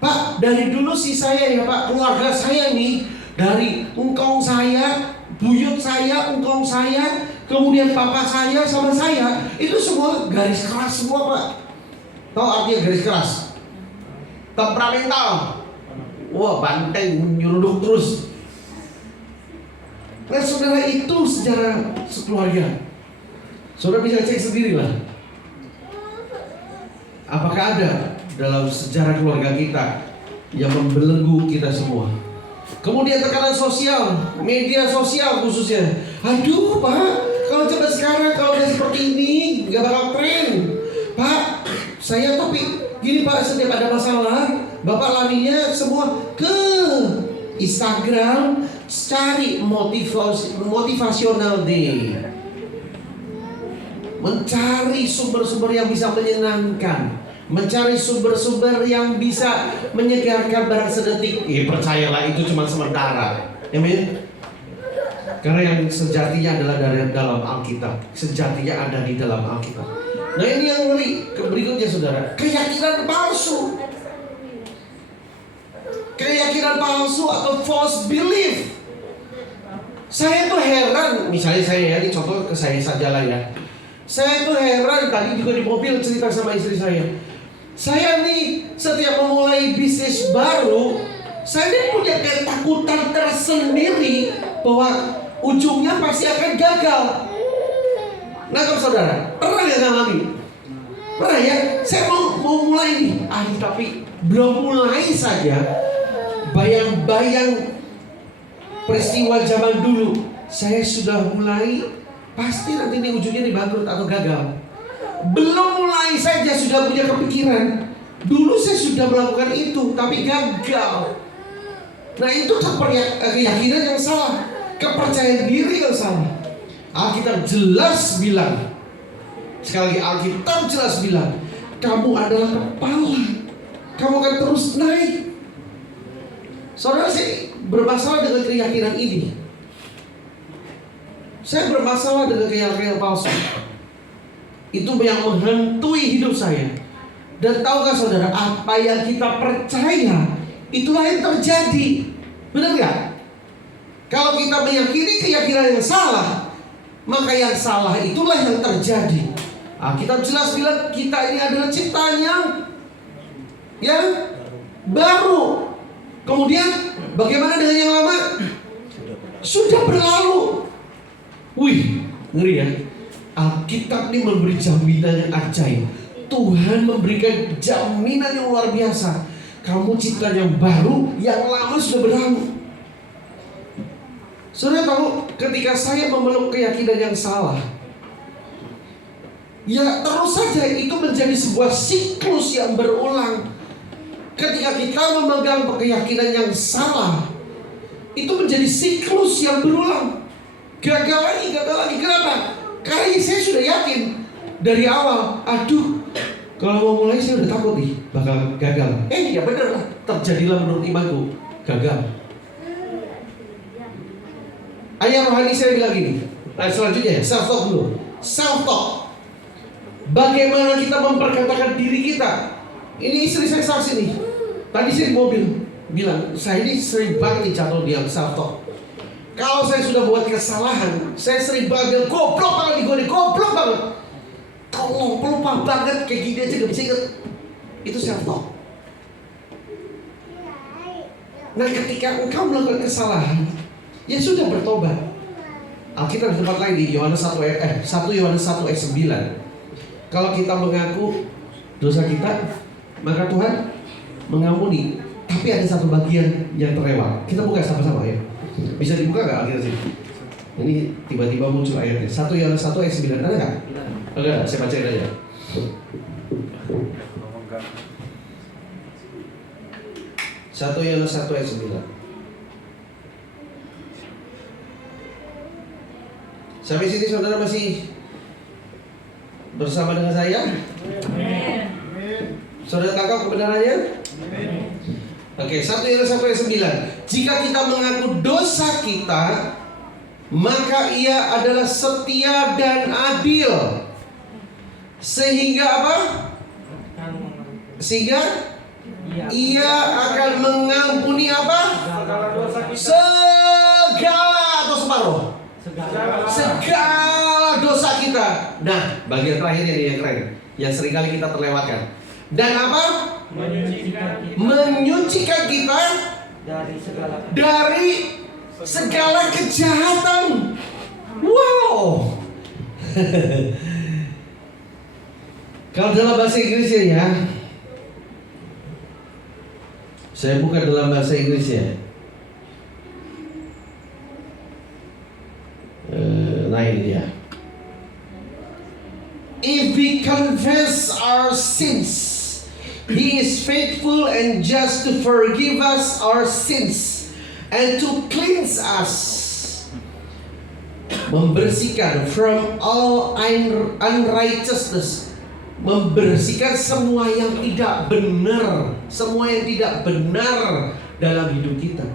Pak, dari dulu sih saya ya Pak, keluarga saya nih, dari engkong saya, buyut saya, engkong saya, kemudian papa saya sama saya, itu semua garis keras semua Pak. Tahu artinya garis keras? Temperamental. Wah, banteng, nyeruduk terus. Nah, saudara, itu sejarah keluarga. Saudara bisa cek sendiri lah. Apakah ada dalam sejarah keluarga kita yang membelenggu kita semua? Kemudian tekanan sosial, media sosial khususnya. Aduh Pak, kalau coba sekarang kalau udah seperti ini nggak bakal tren. Pak, saya tapi gini Pak, setiap ada masalah, Bapak larinya semua ke Instagram, cari motivasional day, mencari sumber-sumber yang bisa menyenangkan, mencari sumber-sumber yang bisa menyegarkan barang sedetik. Percayalah itu cuma sementara. Amin. Karena yang sejatinya adalah dari dalam Alkitab. Sejatinya ada di dalam Alkitab. Nah, ini yang ngeri. Berikutnya saudara, keyakinan palsu. Keyakinan palsu atau false belief. Saya tuh heran, misalnya saya ya, ini contoh ke saya saja lah ya. Saya tuh heran, tadi juga di mobil cerita sama istri saya. Saya nih setiap memulai bisnis baru, saya nih punya ketakutan tersendiri bahwa ujungnya pasti akan gagal. Nangkap saudara? Pernah gak ngalami? Pernah ya? Saya mau mulai nih, tapi belum mulai saja, bayang-bayang peristiwa zaman dulu, saya sudah mulai pasti nanti ini ujungnya dibangkrut atau gagal. Belum mulai saja sudah punya kepikiran, dulu saya sudah melakukan itu tapi gagal. Nah itu keyakinan yang salah, kepercayaan diri yang salah. Alkitab jelas bilang, sekali lagi Alkitab jelas bilang, kamu adalah kepala, kamu akan terus naik. Saudara, saya bermasalah dengan keyakinan ini. Saya bermasalah dengan keyakinan palsu. Itu yang menghantui hidup saya. Dan tahukah saudara, apa yang kita percaya itulah yang terjadi. Benar gak? Kalau kita meyakini keyakinan yang salah, maka yang salah itulah yang terjadi. Alkitab jelas bilang kita ini adalah ciptaan yang baru. Kemudian bagaimana dengan yang lama? Sudah berlalu. Wih, ngeri ya. Alkitab ini memberi jaminan yang ajaib. Tuhan memberikan jaminan yang luar biasa. Kamu ciptaan yang baru, yang lama sudah berlalu. Saudara tahu, ketika saya memeluk keyakinan yang salah, ya terus saja itu menjadi sebuah siklus yang berulang. Ketika kita memegang keyakinan yang salah, itu menjadi siklus yang berulang. Gagal lagi. Kenapa? Karena saya sudah yakin dari awal, aduh, kalau mau mulai saya udah takut nih bakal gagal. Ya bener lah, terjadilah menurut imanku, gagal. Ayat rohani saya bilang gini. Nah selanjutnya self talk dulu. Self talk. Bagaimana kita memperkatakan diri kita. Ini istri saya saksi nih. Tadi saya di mobil bilang, saya ini sering banget jatuh di self talk. Kalau saya sudah buat kesalahan, saya sering banget goblok banget di gue nih, goblok banget. Tolong pelupa banget kayak gini aja gak bisa inget. Itu self talk. Nah ketika engkau melakukan kesalahan, ya sudah bertobat. Alkitab di tempat lain di Yohanes 1 Yohanes 1 ayat 9. Kalau kita mengaku dosa kita, maka Tuhan mengampuni. Tapi ada satu bagian yang terlewat. Kita buka sama-sama ya. Bisa dibuka nggak Alkitab sih? Ini tiba-tiba muncul ayatnya. 1 Yohanes 1 ayat 9. Ada nggak? Ada. Saya bacain aja. 1 Yohanes 1 ayat 9. Sampai sini saudara masih bersama dengan saya? Saudara tangkap kebenarannya? Oke, 1 Yohanes 1 ayat 9. Jika kita mengaku dosa kita, maka ia adalah setia dan adil. Sehingga apa? Sehingga ia akan mengampuni apa? Segala atau separuh? Segala dosa kita. Nah, bagian terakhirnya ini yang keren, yang seringkali kita terlewatkan. Dan apa? Menyucikan kita dari segala kejahatan. Wow. Kalau dalam bahasa Inggrisnya ya, saya buka dalam bahasa Inggrisnya. Nah ini dia. If we confess our sins, He is faithful and just to forgive us our sins and to cleanse us, membersihkan from all unrighteousness, membersihkan semua yang tidak benar, semua yang tidak benar dalam hidup kita.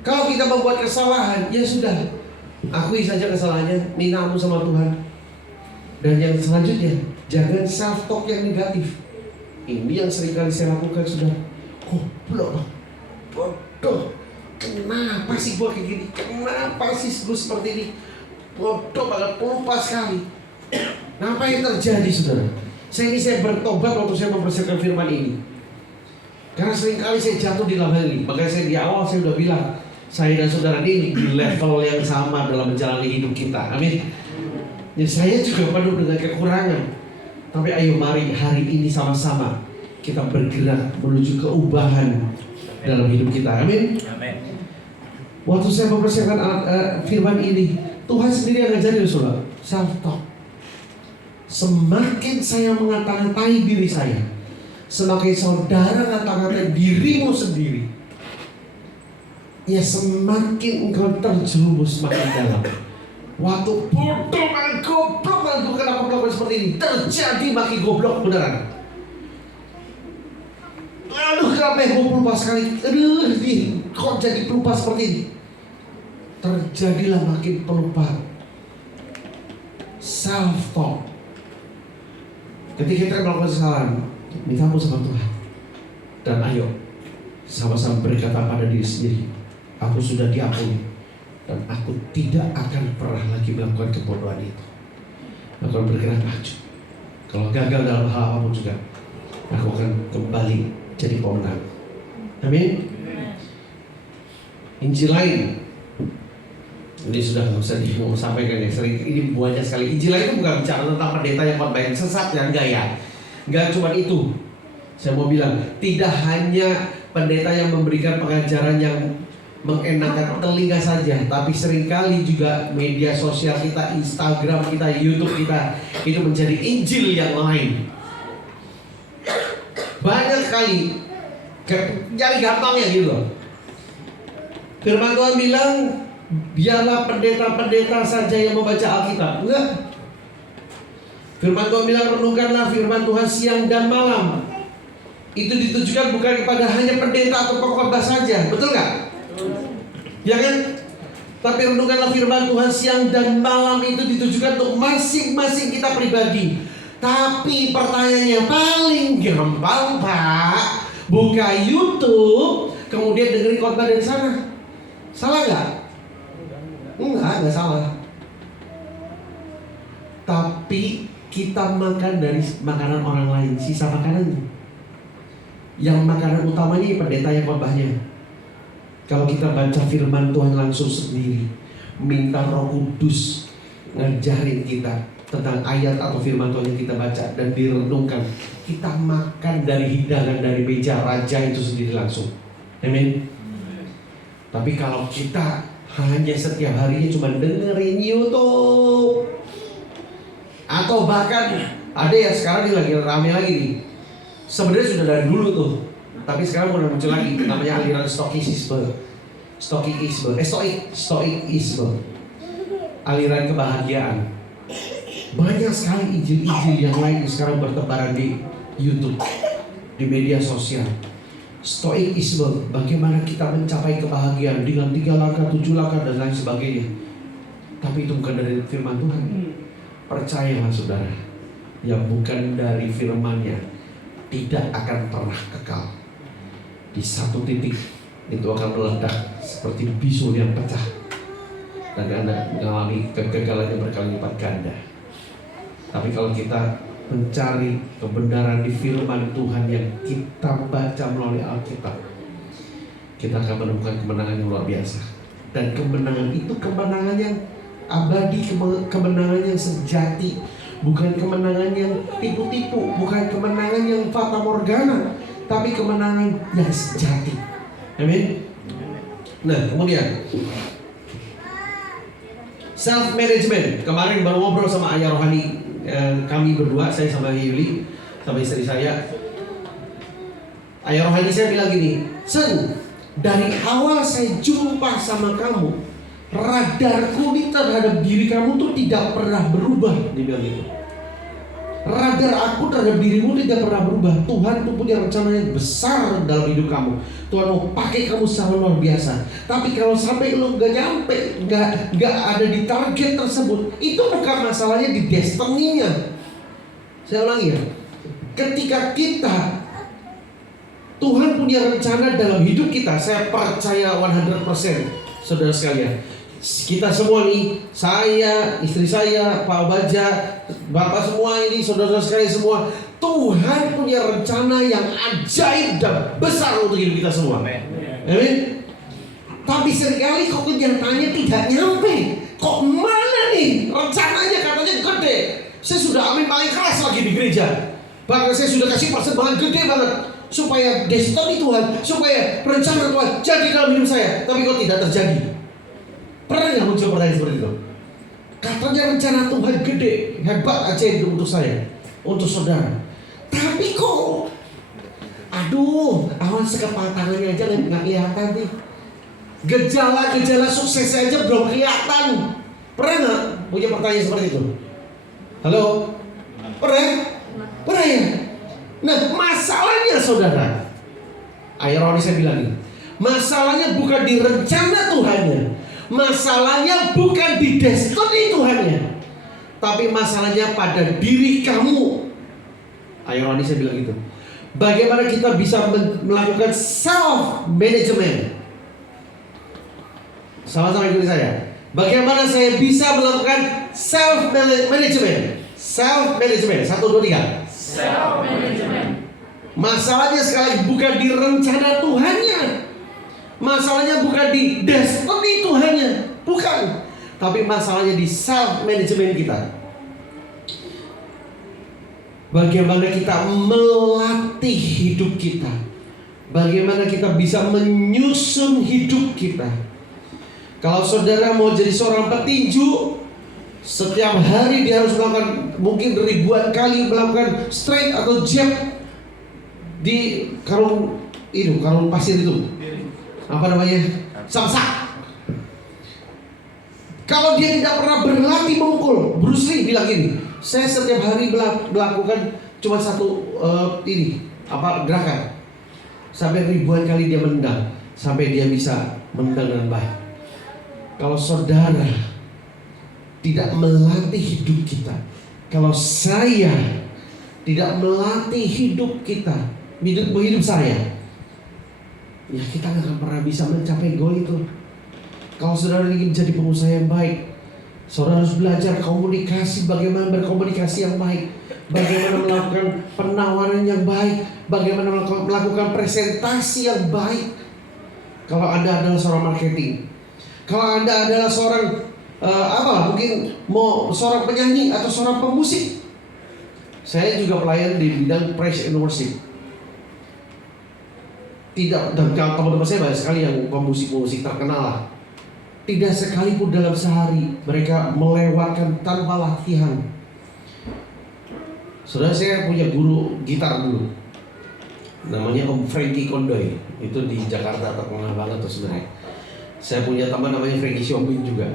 Kalau kita membuat kesalahan, ya sudah, akui saja kesalahannya, minta ampun sama Tuhan. Dan yang selanjutnya, jangan self talk yang negatif. Ini yang seringkali saya lakukan sudah. Goblok, bodoh, kenapa sih gua kayak gini? Kenapa sih gua seperti ini? Bodoh banget, pelupa sekali. Nah, apa yang terjadi saudara? Saya bertobat waktu saya mempersiapkan firman ini. Karena seringkali saya jatuh di dalam hal ini. Makanya saya di awal saya sudah bilang, saya dan saudara ini di level yang sama dalam menjalani hidup kita. Amin. Ya, saya juga penuh dengan kekurangan. Tapi ayo mari hari ini sama-sama kita bergerak menuju keubahan dalam hidup kita. Amin. Waktu saya mempersiapkan firman ini, Tuhan sendiri yang ngajarin saudara, self talk. Semakin saya mengata-ngatai diri saya, semakin saudara ngata-ngatai dirimu sendiri, ya semakin engkau terjerumus makin dalam. Waktu goblok, kenapa melakukan seperti ini? Terjadi makin goblok beneran. Aduh, kenapa gue pelupa sekali? Aduh, kok jadi pelupa seperti ini? Terjadilah makin pelupa. Self-talk. Ketika kita melakukan kesalahan, minta ampun sama Tuhan. Dan ayo, sama-sama berkata pada diri sendiri, aku sudah diampuni. Dan aku tidak akan pernah lagi melakukan kebodohan itu. Aku akan bergerak maju. Kalau gagal dalam hal apapun juga, aku akan kembali jadi pemenang. Amin. Injil lain, ini sudah nggak usah disampaikan ya, sering ini banyak sekali. Injil lain itu bukan bicara tentang pendeta yang khotbah yang sesat yang gaya. Enggak cuma itu. Saya mau bilang, tidak hanya pendeta yang memberikan pengajaran yang mengenakan telinga saja, tapi seringkali juga media sosial kita, Instagram kita, YouTube kita, itu menjadi Injil yang lain. Banyak sekali, jadi gampangnya gitu loh. Firman Tuhan bilang, biarlah pendeta-pendeta saja yang membaca Alkitab. Enggak. Firman Tuhan bilang, renungkanlah firman Tuhan siang dan malam. Itu ditujukan bukan kepada hanya pendeta atau pengkhotbah saja, betul nggak? Ya kan? Tapi renungkanlah firman Tuhan siang dan malam, itu ditujukan untuk masing-masing kita pribadi. Tapi pertanyaannya paling gampang, Pak, buka YouTube, kemudian dengerin khotbah dari sana. Salah nggak? Enggak salah. Tapi kita makan dari makanan orang lain, sisa makanannya. Yang makanan utamanya pendeta yang khotbahnya. Kalau kita baca firman Tuhan langsung sendiri, minta Roh Kudus ngajarin kita tentang ayat atau firman Tuhan yang kita baca dan direnungkan, kita makan dari hidangan dari meja raja itu sendiri langsung. Amin. Tapi kalau kita hanya setiap harinya cuma dengerin YouTube, atau bahkan ada yang sekarang ini lagi rame lagi nih. Sebenarnya sudah dari dulu tuh, tapi sekarang mulai muncul lagi, namanya aliran stoikisme, aliran kebahagiaan. Banyak sekali injil-injil yang lain sekarang bertebaran di YouTube, di media sosial. Stoikisme, bagaimana kita mencapai kebahagiaan dengan 3 langkah, 7 langkah dan lain sebagainya. Tapi itu bukan dari firman Tuhan. Percayalah saudara, yang bukan dari firman-Nya tidak akan pernah kekal. Di satu titik itu akan meledak seperti bisul yang pecah, dan Anda mengalami kegagalan yang berkali lipat ganda. Tapi kalau kita mencari kebenaran di firman Tuhan yang kita baca melalui Alkitab, kita akan menemukan kemenangan yang luar biasa. Dan kemenangan itu kemenangan yang abadi, kemenangan yang sejati, bukan kemenangan yang tipu-tipu, bukan kemenangan yang fata morgana, tapi kemenangan yang sejati. Amin. Nah, kemudian self management. Kemarin baru ngobrol sama ayah rohani kami berdua, saya sama Yuli, sama istri saya. Ayah rohani saya bilang gini, Sen, dari awal saya jumpa sama kamu, radarku ini terhadap diri kamu tuh tidak pernah berubah. Dia bilang gitu. Radar aku terhadap dirimu tidak pernah berubah. Tuhan tuh punya rencana yang besar dalam hidup kamu. Tuhan mau pakai kamu secara luar biasa. Tapi kalau sampai lu nggak nyampe, nggak ada di target tersebut, itu bukan masalahnya di destiny-nya. Saya ulangi ya. Ketika kita, Tuhan punya rencana dalam hidup kita, saya percaya 100%, saudara sekalian. Kita semua nih, saya, istri saya, Pak Baja, Bapak semua ini, saudara-saudara sekalian semua, Tuhan punya rencana yang ajaib dan besar untuk hidup kita semua. Amin. Tapi seringkali kok kenyataannya tidak nyampe. Kok mana nih rencananya, katanya gede. Saya sudah amin paling keras lagi di gereja. Bahkan saya sudah kasih persembahan gede banget supaya destiny Tuhan, supaya rencana Tuhan jadi dalam hidup saya. Tapi kok tidak terjadi. Pernah nggak muncul pertanyaan seperti itu? Katanya rencana Tuhan gede, hebat aja itu untuk saya, untuk saudara. Tapi kok, aduh, awan sekepal tangannya aja nggak kelihatan nih. Gejala-gejala sukses aja belum kelihatan. Pernah nggak punya pertanyaan seperti itu? Halo? Pernah? Pernah ya? Nah, masalahnya saudara, ironi saya bilang ini, masalahnya bukan di rencana Tuhannya, masalahnya bukan di destiny Tuhannya, tapi masalahnya pada diri kamu. Ironi saya bilang gitu. Bagaimana kita bisa melakukan self management? Sama-sama ikuti saya. Bagaimana saya bisa melakukan self management? Self management. 1, 2, 3. Self management. Masalahnya sekali lagi bukan di rencana Tuhannya, masalahnya bukan di destiny Tuhannya, bukan. Tapi masalahnya di self management kita. Bagaimana kita melatih hidup kita, bagaimana kita bisa menyusun hidup kita. Kalau saudara mau jadi seorang petinju, setiap hari dia harus melakukan mungkin ribuan kali melakukan straight atau jab di karung pasir itu, apa namanya, samsak. Kalau dia tidak pernah berlatih memukul, Bruce Lee bilang gini, saya setiap hari melakukan cuma satu gerakan, sampai ribuan kali dia menendang, sampai dia bisa menendang dengan baik. Kalau saudara tidak melatih hidup kita, kalau saya tidak melatih hidup kita, hidup saya, ya kita gak akan pernah bisa mencapai goal itu. Kalau saudara ingin jadi pengusaha yang baik, saudara harus belajar komunikasi, bagaimana berkomunikasi yang baik, bagaimana melakukan penawaran yang baik, bagaimana melakukan presentasi yang baik. Kalau Anda adalah seorang marketing, kalau Anda adalah seorang mungkin mau seorang penyanyi atau seorang pemusik. Saya juga pelayan di bidang praise and worship. Tidak, dan teman-teman saya banyak sekali yang pemusik-pemusik terkenal lah. Tidak sekalipun dalam sehari mereka melewatkan tanpa latihan. Saudara, saya punya guru gitar dulu, namanya Om Frankie Kondoy. Itu di Jakarta terkenal banget tuh sebenarnya. Saya punya teman namanya Frankie Siombing juga.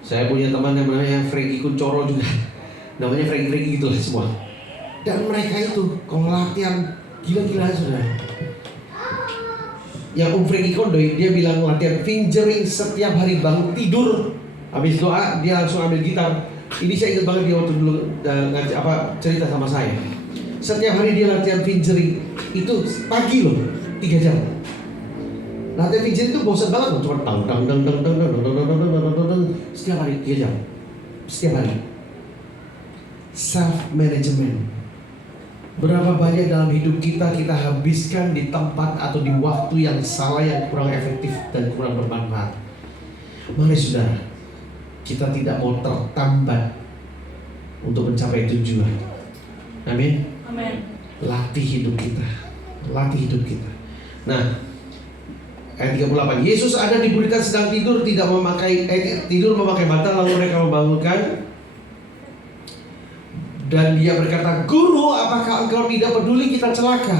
Saya punya teman yang namanya Frankie Kuncoro juga. Namanya Frankie gitu lah semua. Dan mereka itu kalau latihan gila-gilaan saudara. Yang Om Frankie Kondoy dia bilang latihan fingering setiap hari, bangun tidur, habis doa dia langsung ambil gitar. Ini saya ingat banget dia waktu dulu cerita sama saya. Setiap hari dia latihan fingering, itu pagi loh, 3 jam. Latihan fingering itu bosan banget loh, cuma dang setiap hari 3 jam, setiap hari. Self management. Berapa banyak dalam hidup kita habiskan di tempat atau di waktu yang salah, yang kurang efektif dan kurang bermanfaat. Mari saudara, kita tidak mau tertambat untuk mencapai tujuan. Amin. Amin. Latih hidup kita, latih hidup kita. Nah, ayat 38, Yesus ada di buritan sedang tidur, tidur memakai bantal, lalu mereka membangunkan. Dan dia berkata, Guru, apakah engkau tidak peduli kita celaka?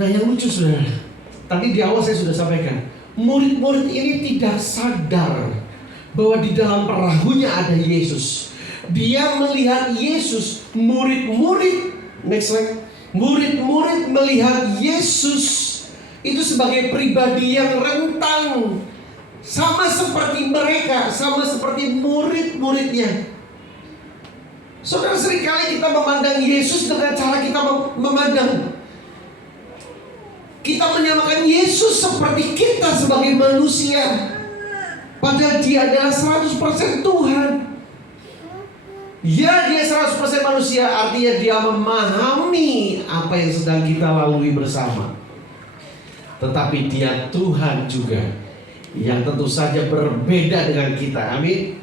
Nah, yang lucu saudara, tadi di awal saya sudah sampaikan, murid-murid ini tidak sadar bahwa di dalam perahunya ada Yesus. Dia melihat Yesus, murid-murid melihat Yesus itu sebagai pribadi yang rentan, sama seperti mereka, sama seperti murid-muridnya. Saudara, seringkali kita memandang Yesus dengan cara kita memandang. Kita menyamakan Yesus seperti kita sebagai manusia, padahal dia adalah 100% Tuhan. Ya, dia 100% manusia, artinya dia memahami apa yang sedang kita lalui bersama. Tetapi dia Tuhan juga, yang tentu saja berbeda dengan kita. Amin.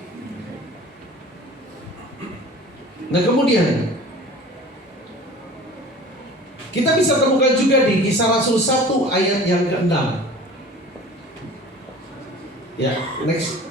Nah, kemudian kita bisa temukan juga di Kisah Rasul 1 ayat yang ke-6. Ya, next.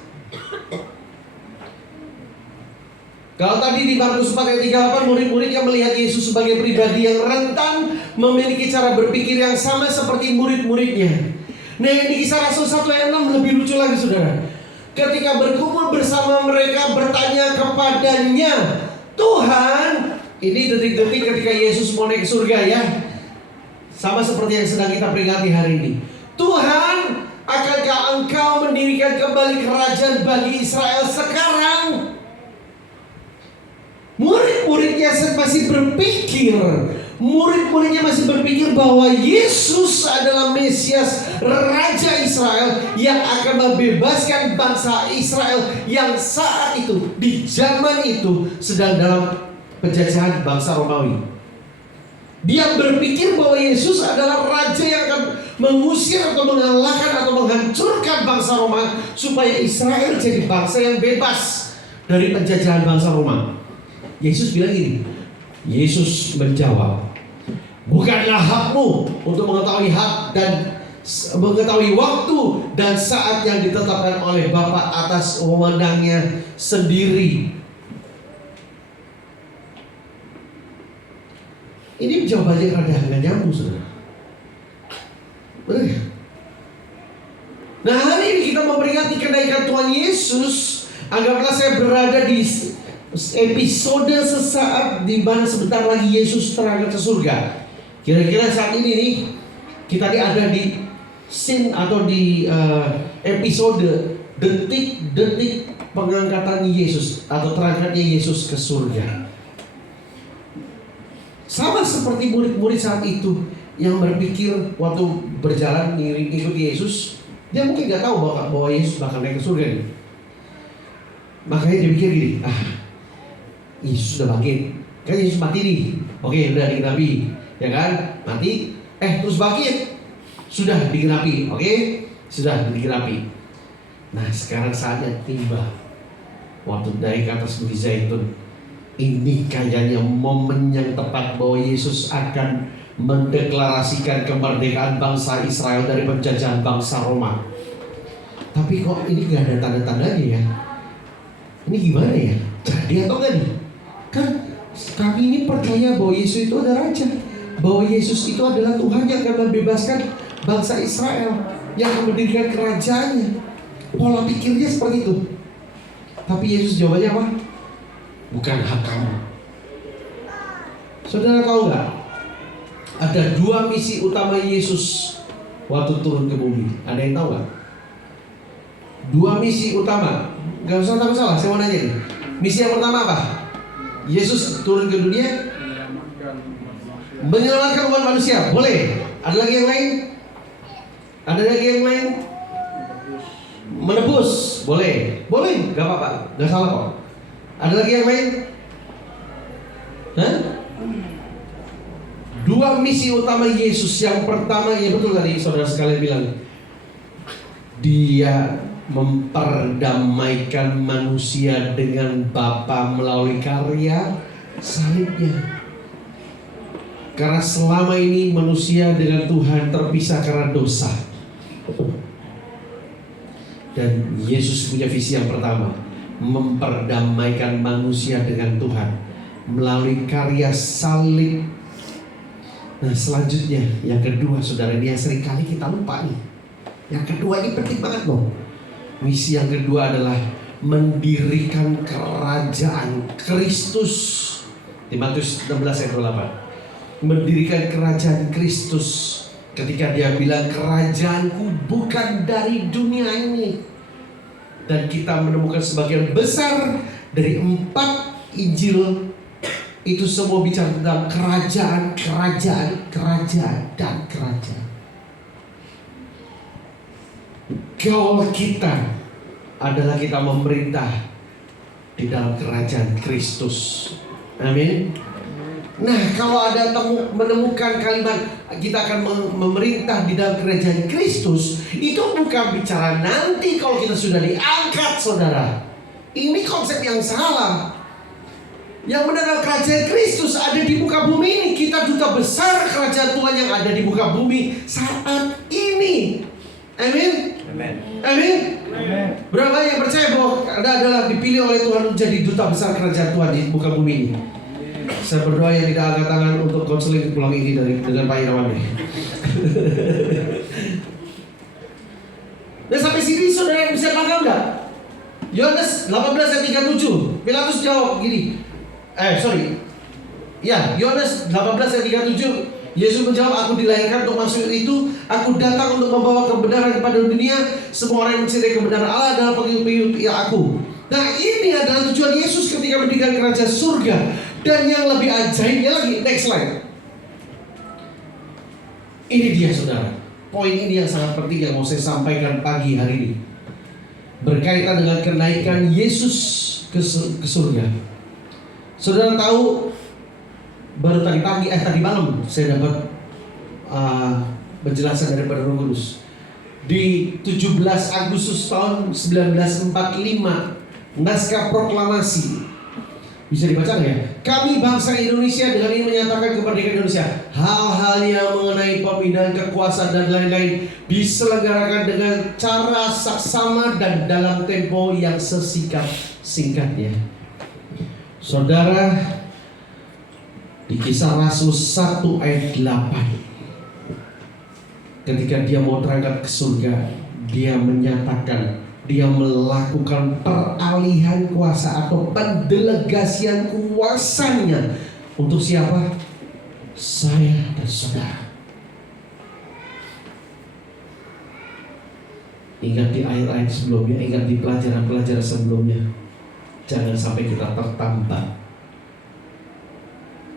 Kalau tadi di Markus 4 ayat 38 murid-muridnya melihat Yesus sebagai pribadi yang rentan, memiliki cara berpikir yang sama seperti murid-muridnya. Nah, di Kisah Rasul 1 ayat 6 lebih lucu lagi, saudara. Ketika berkumpul bersama mereka bertanya kepadanya, Tuhan, ini detik-detik ketika Yesus mau naik ke surga ya. Sama seperti yang sedang kita peringati hari ini. Tuhan, akankah Engkau mendirikan kembali kerajaan bagi Israel sekarang? Murid-muridnya masih berpikir bahwa Yesus adalah Mesias, Raja Israel yang akan membebaskan bangsa Israel yang saat itu, di zaman itu, sedang dalam penjajahan bangsa Romawi. Dia berpikir bahwa Yesus adalah Raja yang akan mengusir atau mengalahkan atau menghancurkan bangsa Roma, supaya Israel jadi bangsa yang bebas dari penjajahan bangsa Roma. Yesus bilang gini, Yesus menjawab, bukanlah hakmu untuk mengetahui hak dan mengetahui waktu dan saat yang ditetapkan oleh Bapa atas wewenangnya sendiri. Ini jawabannya rada nggak nyambung, saudara. Benar ya? Nah, hari ini kita memperingati kenaikan Tuhan Yesus. Anggaplah saya berada di episode sesaat di mana sebentar lagi Yesus terangkat ke surga. Kira-kira saat ini nih, kita ada di scene atau di episode detik-detik pengangkatan Yesus atau terangkatnya Yesus ke surga. Sama seperti murid-murid saat itu yang berpikir waktu berjalan mengikuti Yesus, dia mungkin nggak tahu bahwa Yesus bakal naik ke surga nih. Makanya dia pikir gini, Yesus sudah bangkit, kan Yesus mati nih, oke udah digenapi, ya kan, mati, terus bangkit, sudah digenapi, oke, sudah digenapi. Nah sekarang saatnya tiba, waktu naik ke atas Bukit Zaitun. Ini kayaknya momen yang tepat bahwa Yesus akan mendeklarasikan kemerdekaan bangsa Israel dari penjajahan bangsa Roma. Tapi kok ini gak ada tanda-tandanya ya? Ini gimana ya? Jadi atau enggak nih? Kan kami ini percaya bahwa Yesus itu adalah Raja, bahwa Yesus itu adalah Tuhan yang akan membebaskan bangsa Israel, yang akan mendirikan kerajaannya. Pola pikirnya seperti itu. Tapi Yesus jawabannya apa? Bukan hak kamu. Saudara tahu nggak? Ada dua misi utama Yesus waktu turun ke bumi. Ada yang tahu nggak? Dua misi utama. Gak usah takut salah. Saya mau nanya nih. Misi yang pertama apa? Yesus turun ke dunia menyelamatkan umat manusia. Boleh. Ada lagi yang lain? Ada lagi yang lain? Menebus. Boleh. Boleh. Gak apa-apa. Gak salah kok. Ada lagi yang lain? Dua misi utama Yesus. Yang pertama, ya betul tadi saudara sekalian bilang, Dia memperdamaikan manusia dengan Bapa melalui karya salibnya. Karena selama ini manusia dengan Tuhan terpisah karena dosa. Dan Yesus punya visi yang pertama, memperdamaikan manusia dengan Tuhan melalui karya salib. Nah selanjutnya yang kedua, saudara, ini yang seringkali kita lupa nih. Yang kedua ini penting banget loh. Misi yang kedua adalah mendirikan kerajaan Kristus. Di Matius 16 ayat 28. Mendirikan kerajaan Kristus. Ketika Dia bilang, kerajaanku bukan dari dunia ini. Dan kita menemukan sebagian besar dari 4 Injil itu semua bicara tentang kerajaan, dan kerajaan. Gaul kita adalah kita memerintah di dalam kerajaan Kristus. Amin. Nah, kalau ada menemukan kalimat kita akan memerintah di dalam kerajaan Kristus, itu bukan bicara nanti kalau kita sudah diangkat, saudara. Ini konsep yang salah. Yang benar adalah kerajaan Kristus ada di muka bumi ini. Kita duta besar kerajaan Tuhan yang ada di muka bumi saat ini. Amin. Amin. Berapa yang percaya bahwa Anda adalah dipilih oleh Tuhan untuk jadi duta besar kerajaan Tuhan di muka bumi ini? Saya berdoa yang tidak angkat tangan untuk konseling pulang ini dengan Pak Irawan. Dan sampai sini saudara bisa tangkap nggak? Yohanes 18 ayat 37. Pilatus jawab gini. Yohanes 18 ayat 37. Yesus menjawab, aku dilahirkan untuk masuk itu. Aku datang untuk membawa kebenaran kepada dunia. Semua orang yang mencari kebenaran Allah adalah pengikut aku. Nah, ini adalah tujuan Yesus ketika mendirikan kerajaan surga. Dan yang lebih ajaibnya lagi, next slide. Ini dia saudara. Poin ini yang sangat penting yang mau saya sampaikan pagi hari ini, berkaitan dengan kenaikan Yesus ke surga. Saudara tahu, baru tadi malam saya dapat penjelasan daripada Roh Kudus. Di 17 Agustus tahun 1945, naskah proklamasi bisa dibaca nggak ya? Kami bangsa Indonesia dengan ini menyatakan kemerdekaan Indonesia. Hal-hal yang mengenai pemindahan kekuasaan dan lain-lain diselenggarakan dengan cara saksama dan dalam tempo yang sesingkat-singkatnya. Saudara, di Kisah Rasul 1 ayat 8, ketika dia mau terangkat ke surga, dia menyatakan, dia melakukan peralihan kuasa atau pendelegasian kuasanya untuk siapa? Saya dan saudara. Ingat di ayat-ayat sebelumnya, ingat di pelajaran-pelajaran sebelumnya, jangan sampai kita tertambat.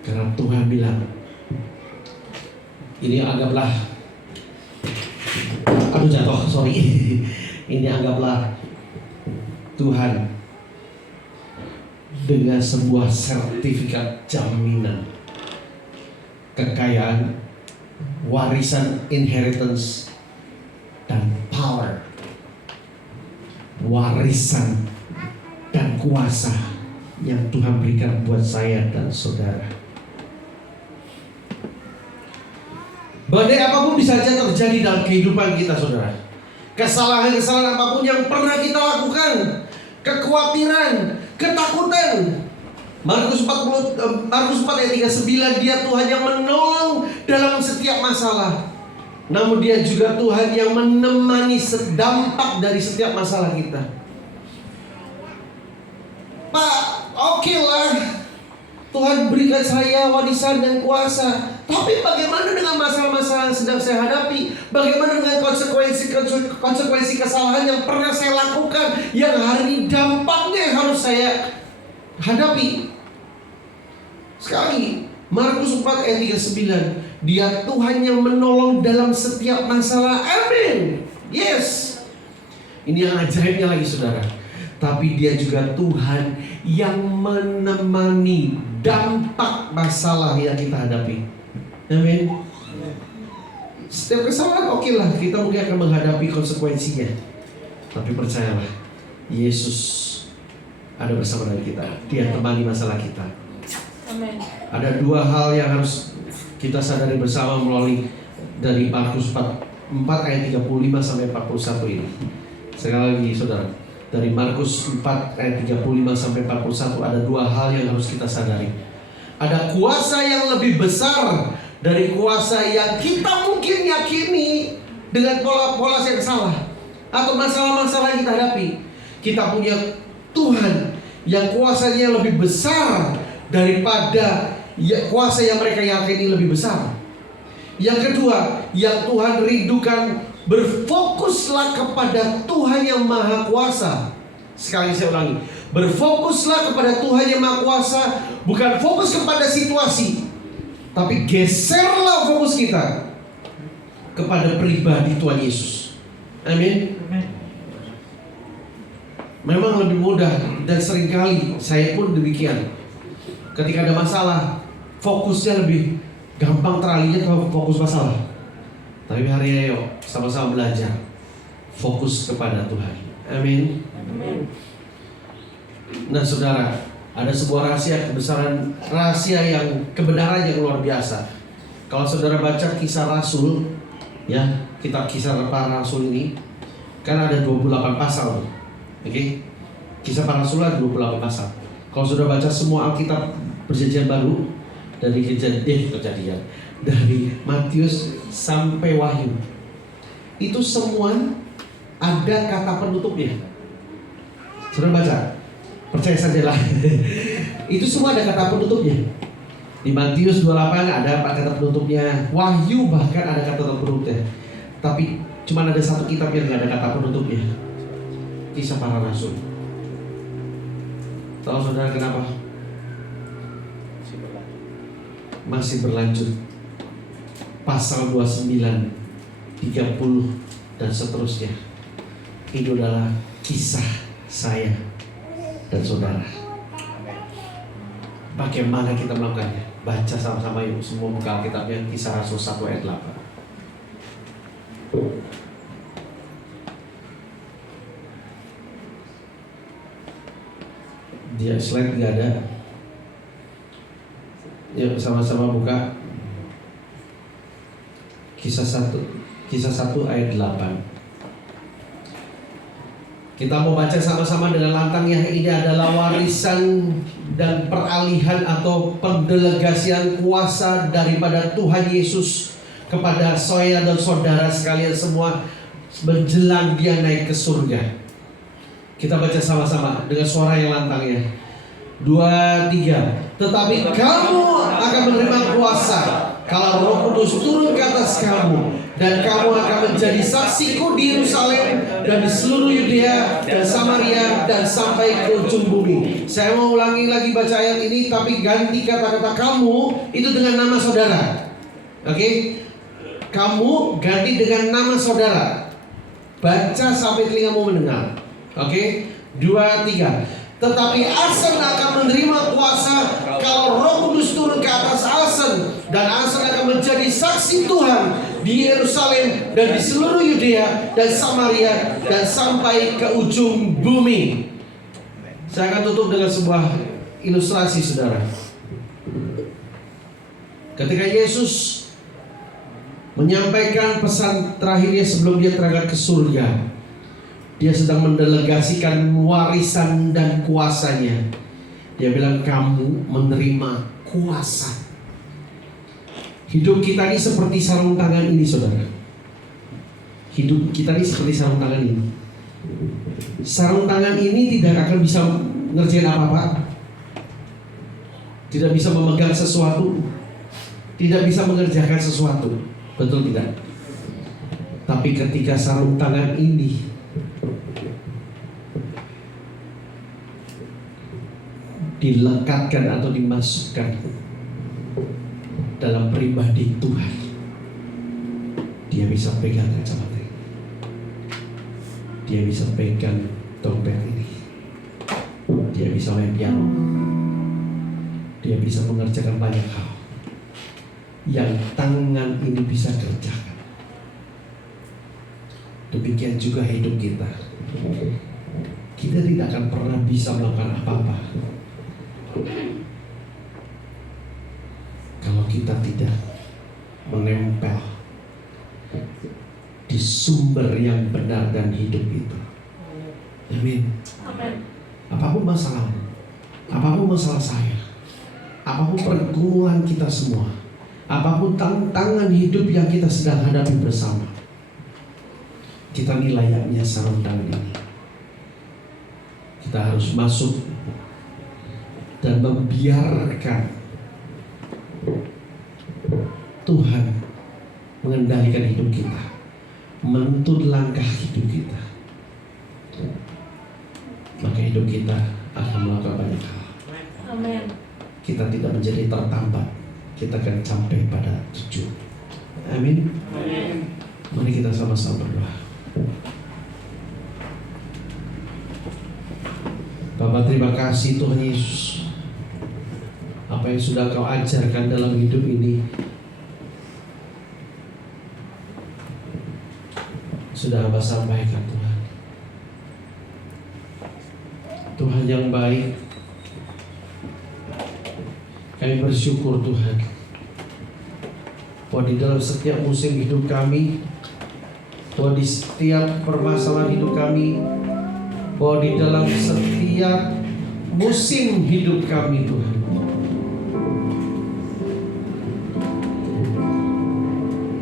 Karena Tuhan bilang, ini anggaplah, ini anggaplah Tuhan dengan sebuah sertifikat jaminan kekayaan, warisan, inheritance, dan power, warisan dan kuasa yang Tuhan berikan buat saya dan saudara. Badai apapun bisa saja terjadi dalam kehidupan kita, saudara. Kesalahan-kesalahan apapun yang pernah kita lakukan, kekhawatiran, ketakutan. Markus 4 ayat 39, dia Tuhan yang menolong dalam setiap masalah. Namun dia juga Tuhan yang menemani dampak dari setiap masalah kita. Pak, oke lah, Tuhan berikan saya warisan dan kuasa. Tapi bagaimana dengan masalah-masalah yang sedang saya hadapi? Bagaimana dengan konsekuensi kesalahan yang pernah saya lakukan, yang hari ini dampaknya yang harus saya hadapi? Sekali, Markus 4 ayat 39, dia Tuhan yang menolong dalam setiap masalah. Amin. Yes. Ini yang ajaibnya lagi, saudara. Tapi dia juga Tuhan yang menemani dampak masalah yang kita hadapi. Amin. Setiap kesalahan oke lah, kita mungkin akan menghadapi konsekuensinya. Tapi percayalah, Yesus ada bersama dengan kita. Dia temani masalah kita. Amin. Ada dua hal yang harus kita sadari bersama melalui dari Markus 4 ayat 35 sampai 41 ini. Sekali lagi saudara, dari Markus 4 ayat 35 sampai 41 ada dua hal yang harus kita sadari. Ada kuasa yang lebih besar dari kuasa yang kita mungkin yakini dengan pola-pola yang salah atau masalah-masalah yang kita hadapi. Kita punya Tuhan yang kuasanya lebih besar daripada kuasa yang mereka yakini lebih besar. Yang kedua, yang Tuhan rindukan, berfokuslah kepada Tuhan yang Maha Kuasa. Sekali saya ulangi, berfokuslah kepada Tuhan yang Maha Kuasa, bukan fokus kepada situasi, tapi geserlah fokus kita kepada pribadi Tuhan Yesus. Amin. Memang lebih mudah, dan seringkali saya pun demikian. Ketika ada masalah, fokusnya lebih gampang teralihnya ke fokus masalah. Tapi hari ini yuk sama-sama belajar fokus kepada Tuhan. Amin. Nah saudara, ada sebuah rahasia kebesaran, rahasia yang kebenaran yang luar biasa. Kalau saudara baca Kisah Rasul, ya, kitab Kisah para Rasul ini, Kan ada 28 pasal. Oke? Kisah Para Rasul ada 28 pasal. Kalau sudah baca semua Alkitab Perjanjian Baru dari Kejadian, dari Matius sampai Wahyu, itu semua ada kata penutupnya. Sudah baca? Percaya saja lah. Itu semua ada kata penutupnya. Di Matius 28 ada kata penutupnya. Wahyu bahkan ada kata penutupnya. Tapi cuma ada satu kitab yang nggak ada kata penutupnya. Kisah Para Rasul. Tahu saudara kenapa? Masih berlanjut. Pasal 29, 30 dan seterusnya. Itu adalah kisah saya dan saudara. Bagaimana kita melakukannya? Baca sama-sama yuk, semua buka Alkitabnya. Kisah Rasul 1 ayat 8. Dia slide nggak ada. Yuk sama-sama buka Kisah 1 ayat 8. Kita mau baca sama-sama dengan lantang ya. Ini adalah warisan dan peralihan atau pendelegasian kuasa daripada Tuhan Yesus kepada saya dan saudara sekalian semua menjelang dia naik ke surga. Kita baca sama-sama dengan suara yang lantang ya. 2, 3. Tetapi kamu akan menerima kuasa kalau Roh Kudus turun ke atas kamu, dan kamu akan menjadi saksiku di Yerusalem dan di seluruh Yudea dan Samaria dan sampai ke ujung bumi. Saya mau ulangi lagi baca ayat ini, tapi ganti kata-kata kamu itu dengan nama saudara. Oke? Kamu ganti dengan nama saudara. Baca sampai telingamu mendengar. Oke? 2, 3. Tetapi Asen akan menerima kuasa kalau Roh Kudus turun ke atas Asen, dan Asen akan menjadi saksi Tuhan di Yerusalem dan di seluruh Yudea dan Samaria dan sampai ke ujung bumi. Saya akan tutup dengan sebuah ilustrasi, saudara. Ketika Yesus menyampaikan pesan terakhirnya sebelum dia terangkat ke surga, dia sedang mendelegasikan warisan dan kuasanya. Dia bilang, kamu menerima kuasa. Hidup kita ini seperti sarung tangan ini, saudara. Hidup kita ini seperti sarung tangan ini. Sarung tangan ini tidak akan bisa ngerjain apa-apa. Tidak bisa memegang sesuatu. Tidak bisa mengerjakan sesuatu. Betul tidak? Tapi ketika sarung tangan ini dilekatkan atau dimasukkan dalam pribadi Tuhan, dia bisa pegang kacamata ini, dia bisa pegang dompet ini, dia bisa main piano, dia bisa mengerjakan banyak hal yang tangan ini bisa kerjakan. Demikian juga hidup kita. Kita tidak akan pernah bisa melakukan apa-apa kalau kita tidak menempel di sumber yang benar dan hidup itu. Amin. Apapun masalahmu, apapun masalah saya, apapun pergumulan kita semua, apapun tantangan hidup yang kita sedang hadapi bersama, kita ini layaknya sarung tangan ini. Kita harus masuk dan membiarkan Tuhan mengendalikan hidup kita, menuntun langkah hidup kita. Maka hidup kita akan melakukan banyak hal. Amin. Kita tidak menjadi tertambat, kita akan sampai pada tujuan. Amin. Amin. Mari kita sama-sama berdoa. Bapak, terima kasih Tuhan Yesus, apa yang sudah Kau ajarkan dalam hidup ini sudah Hamba sampaikan Tuhan. Tuhan yang baik, kami bersyukur Tuhan bahwa di dalam setiap musim hidup kami, bahwa di setiap permasalahan hidup kami, bahwa di dalam setiap musim hidup kami Tuhan,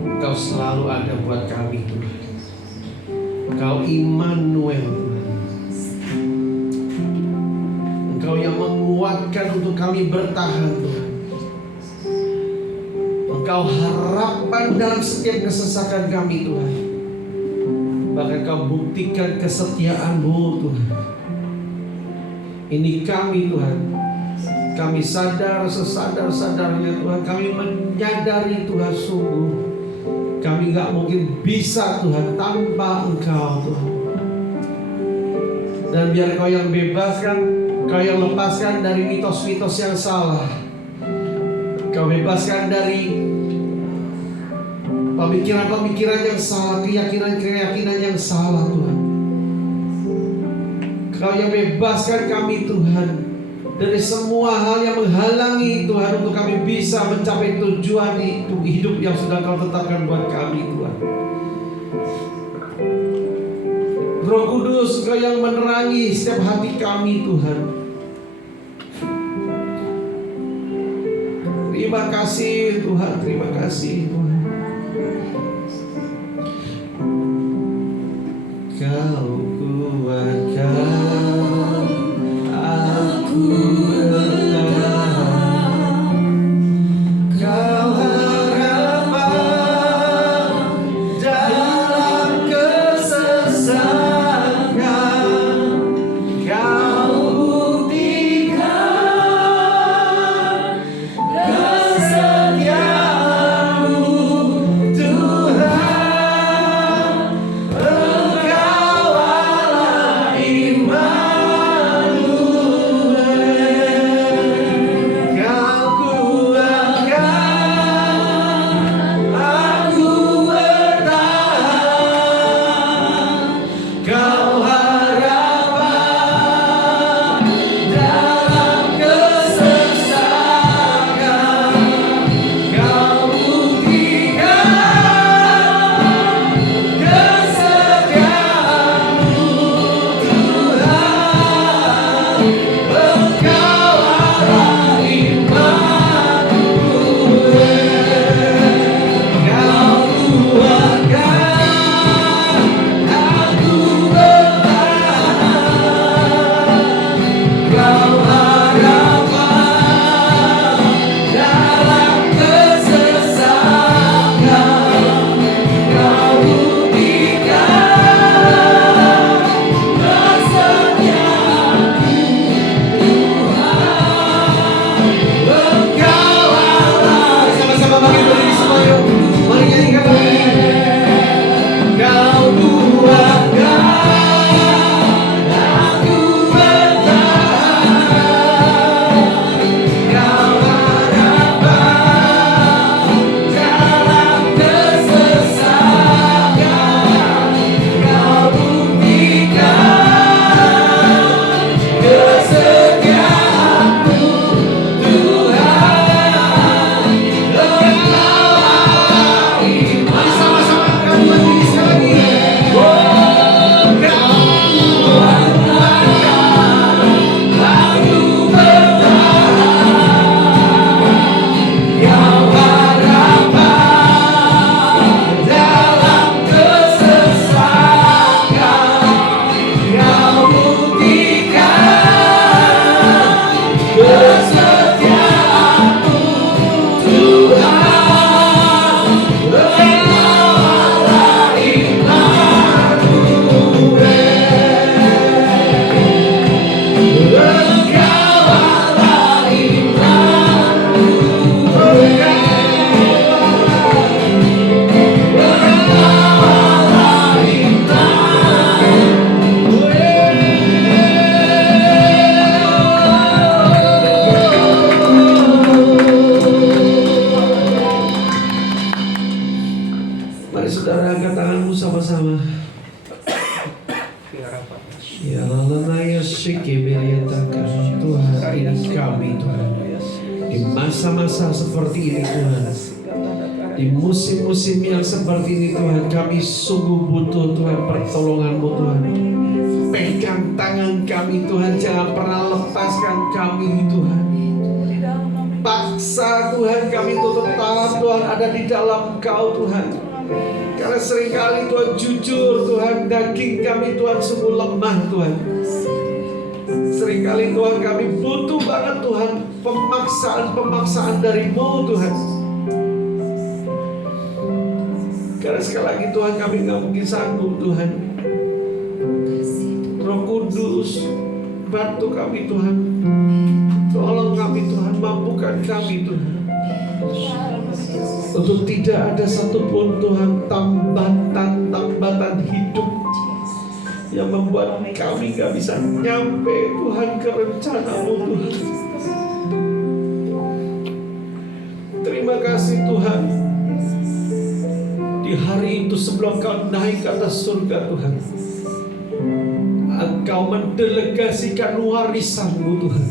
Engkau selalu ada buat kami Tuhan. Engkau Immanuel Tuhan. Engkau yang menguatkan untuk kami bertahan Tuhan. Engkau harapan dalam setiap kesesakan kami Tuhan. Bahkan Kau buktikan kesetiaan-Mu Tuhan. Ini kami Tuhan. Kami sadar sesadar-sadarnya Tuhan. Kami menyadari Tuhan sungguh kami gak mungkin bisa Tuhan tanpa Engkau Tuhan. Dan biar Kau yang bebaskan, Kau yang lepaskan dari mitos-mitos yang salah. Kau bebaskan dari pemikiran-pemikiran yang salah, keyakinan-keyakinan yang salah Tuhan. Kau yang bebaskan kami Tuhan dari semua hal yang menghalangi Tuhan untuk kami bisa mencapai tujuan hidup yang sudah Kau tetapkan buat kami Tuhan. Roh Kudus, Kau yang menerangi setiap hati kami Tuhan. Terima kasih Tuhan, terima kasih Tuhan. Kau kuatkan aku bertahan. Kau harapan dalam kesesakan. Kau buktikan kesetiaan-Mu Tuhan. Engkau Allah Immanuel. Kau kuatkan aku bertahan. Kau harapan dalam kesesakan. Kau buktikan kesetiaan-Mu Tuhan. Engkau Allah Immanuel. Kau kuatkan aku bertahan. Kau harapan dalam kesesakan. Kau buktikan kesetiaan-Mu Tuhan. Engkau Allah. Sama-sama bagi berdiri semua yuk. Mari nyanyikan lagi. Kau kuatkan aku bertahan. Kau harapan dalam kesesakan. Kau buktikan kesetiaan-Mu Tuhan. Engkau Allah. Mari sama-sama kami berdiri sekali lagi. Oh, Kau kuatkan aku bertahan. Kau harapan dalam kesesakan. Kau buktikan kesetiaan-Mu Tuhan. Engkau Allah Immanuel. Engkau Allah Mari saudara angkat tanganmu sama-sama. Ya Allah, ya Tuhan, ini kami Tuhan. Di masa-masa seperti ini Tuhan, Di musim-musim yang seperti ini Tuhan, kami sungguh butuh Tuhan pertolongan-Mu Tuhan. Pegang tangan kami Tuhan, jangan pernah lepaskan kami Tuhan. Paksa Tuhan kami untuk tetap Tuhan ada di dalam Engkau Tuhan. Karena seringkali Tuhan jujur Tuhan, daging kami Tuhan sungguh lemah Tuhan. Seringkali Tuhan kami butuh banget Tuhan pemaksaan dari-Mu Tuhan. Karena sekali lagi Tuhan kami gak mungkin sanggup Tuhan. Roh Kudus, bantu kami Tuhan. Tolong kami Tuhan, mampukan kami Tuhan. Untuk tidak ada satupun Tuhan tambatan hidup yang membuat kami gak bisa nyampe Tuhan ke rencana-Mu Tuhan. Terima kasih Tuhan. Di hari itu sebelum Kau naik ke atas surga Tuhan, Engkau mendelegasikan warisan-Mu Tuhan.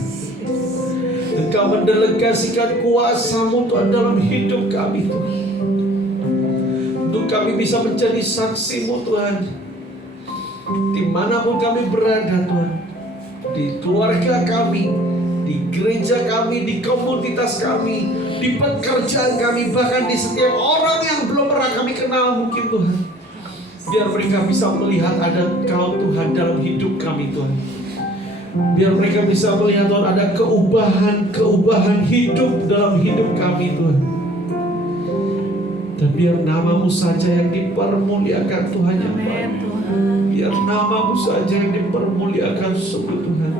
Engkau mendelegasikan kuasa-Mu Tuhan dalam hidup kami Tuhan. Untuk kami bisa menjadi saksi-Mu Tuhan. Dimanapun kami berada Tuhan, di keluarga kami, di gereja kami, di komunitas kami, di pekerjaan kami, bahkan di setiap orang yang belum pernah kami kenal mungkin Tuhan. Biar mereka bisa melihat ada Kau Tuhan dalam hidup kami Tuhan. Biar mereka bisa melihat Tuhan ada keubahan hidup dalam hidup kami Tuhan. Dan biar nama-Mu saja yang dipermuliakan Tuhan yang baik. Biar nama-Mu saja yang dipermuliakan sungguh Tuhan.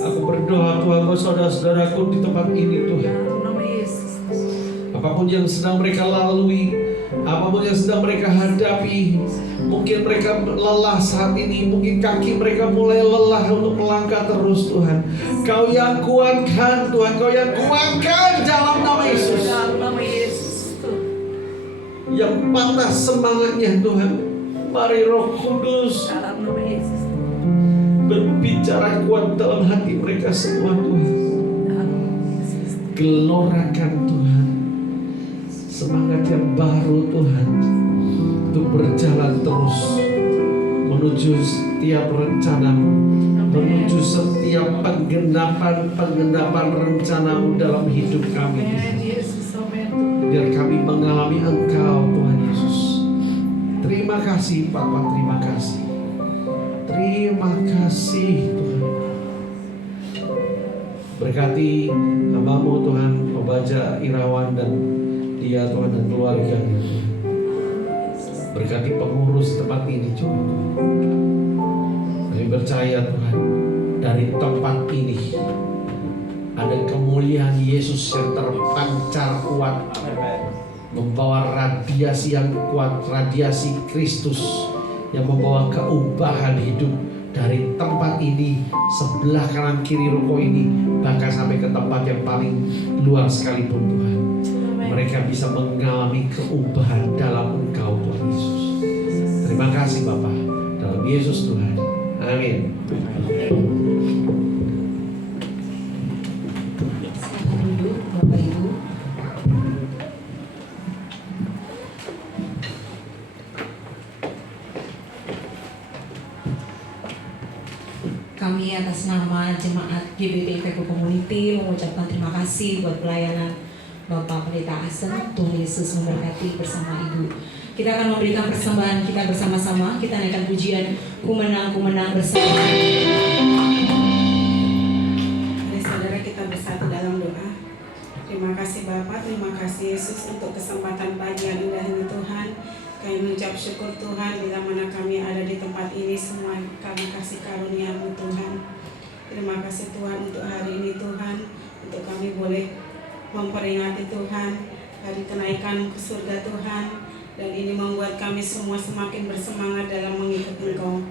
Aku berdoa Tuhan buat saudara-saudaraku di tempat ini Tuhan. Apapun yang sedang mereka lalui, apapun yang sedang mereka hadapi, mungkin mereka lelah saat ini, mungkin kaki mereka mulai lelah untuk melangkah terus Tuhan. Kau yang kuatkan Tuhan, Kau yang kuatkan dalam nama Yesus. Yang patah semangatnya Tuhan, mari Roh Kudus berbicara kuat dalam hati mereka semua Tuhan. Gelorakan Tuhan semangat yang baru Tuhan untuk berjalan terus menuju setiap rencana-Mu, menuju setiap penggenapan rencana-Mu dalam hidup kami. Biar kami mengalami Engkau Tuhan Yesus. Terima kasih Bapa, terima kasih. Terima kasih Tuhan. Berkati hamba-Mu Tuhan, Pembaca Irawan dan dia Tuhan dan keluarganya Tuhan. Berkati pengurus tempat ini Tuhan. Kami percaya Tuhan, dari tempat ini ada kemuliaan Yesus yang terpancar kuat, membawa radiasi yang kuat, radiasi Kristus yang membawa keubahan hidup dari tempat ini, sebelah kanan kiri ruko ini, bahkan sampai ke tempat yang paling luar sekalipun Tuhan. Mereka bisa mengalami keubahan dalam Engkau Tuhan Yesus. Terima kasih Bapa, dalam Yesus Tuhan. Amin. Silakan duduk Bapak Ibu. Kami atas nama Jemaat GBP Faithful Community mengucapkan terima kasih buat pelayanan Bapak Pendeta Asen. Tuhan Yesus memberkati bersama Ibu. Kita akan memberikan persembahan kita bersama-sama. Kita naikkan pujian Ku Menang bersama. Mari saudara kita bersatu dalam doa. Terima kasih Bapa, terima kasih Yesus untuk kesempatan pagi yang indah ini Tuhan. Kami mengucap syukur Tuhan bila mana kami ada di tempat ini, semua kami kasih karunia-Mu Tuhan. Terima kasih Tuhan untuk hari ini Tuhan, untuk kami boleh memperingati Tuhan hari kenaikan ke surga Tuhan, dan ini membuat kami semua semakin bersemangat dalam mengikuti Engkau.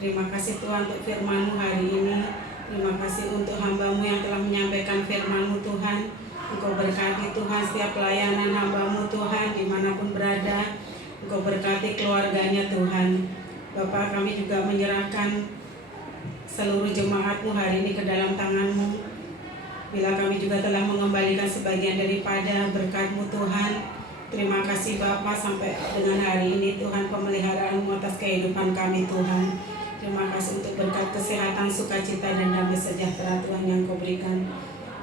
Terima kasih Tuhan untuk firman-Mu hari ini. Terima kasih untuk hamba-Mu yang telah menyampaikan firman-Mu Tuhan. Engkau berkati Tuhan setiap pelayanan hamba-Mu Tuhan dimanapun berada. Engkau berkati keluarganya Tuhan. Bapa, kami juga menyerahkan seluruh jemaat-Mu hari ini ke dalam tangan-Mu. Bila kami juga telah mengembalikan sebagian daripada berkat-Mu Tuhan, Terima kasih Bapa sampai dengan hari ini Tuhan, pemeliharaan-Mu atas kehidupan kami Tuhan. Terima kasih untuk berkat kesehatan, sukacita dan damai sejahtera Tuhan yang Kau berikan.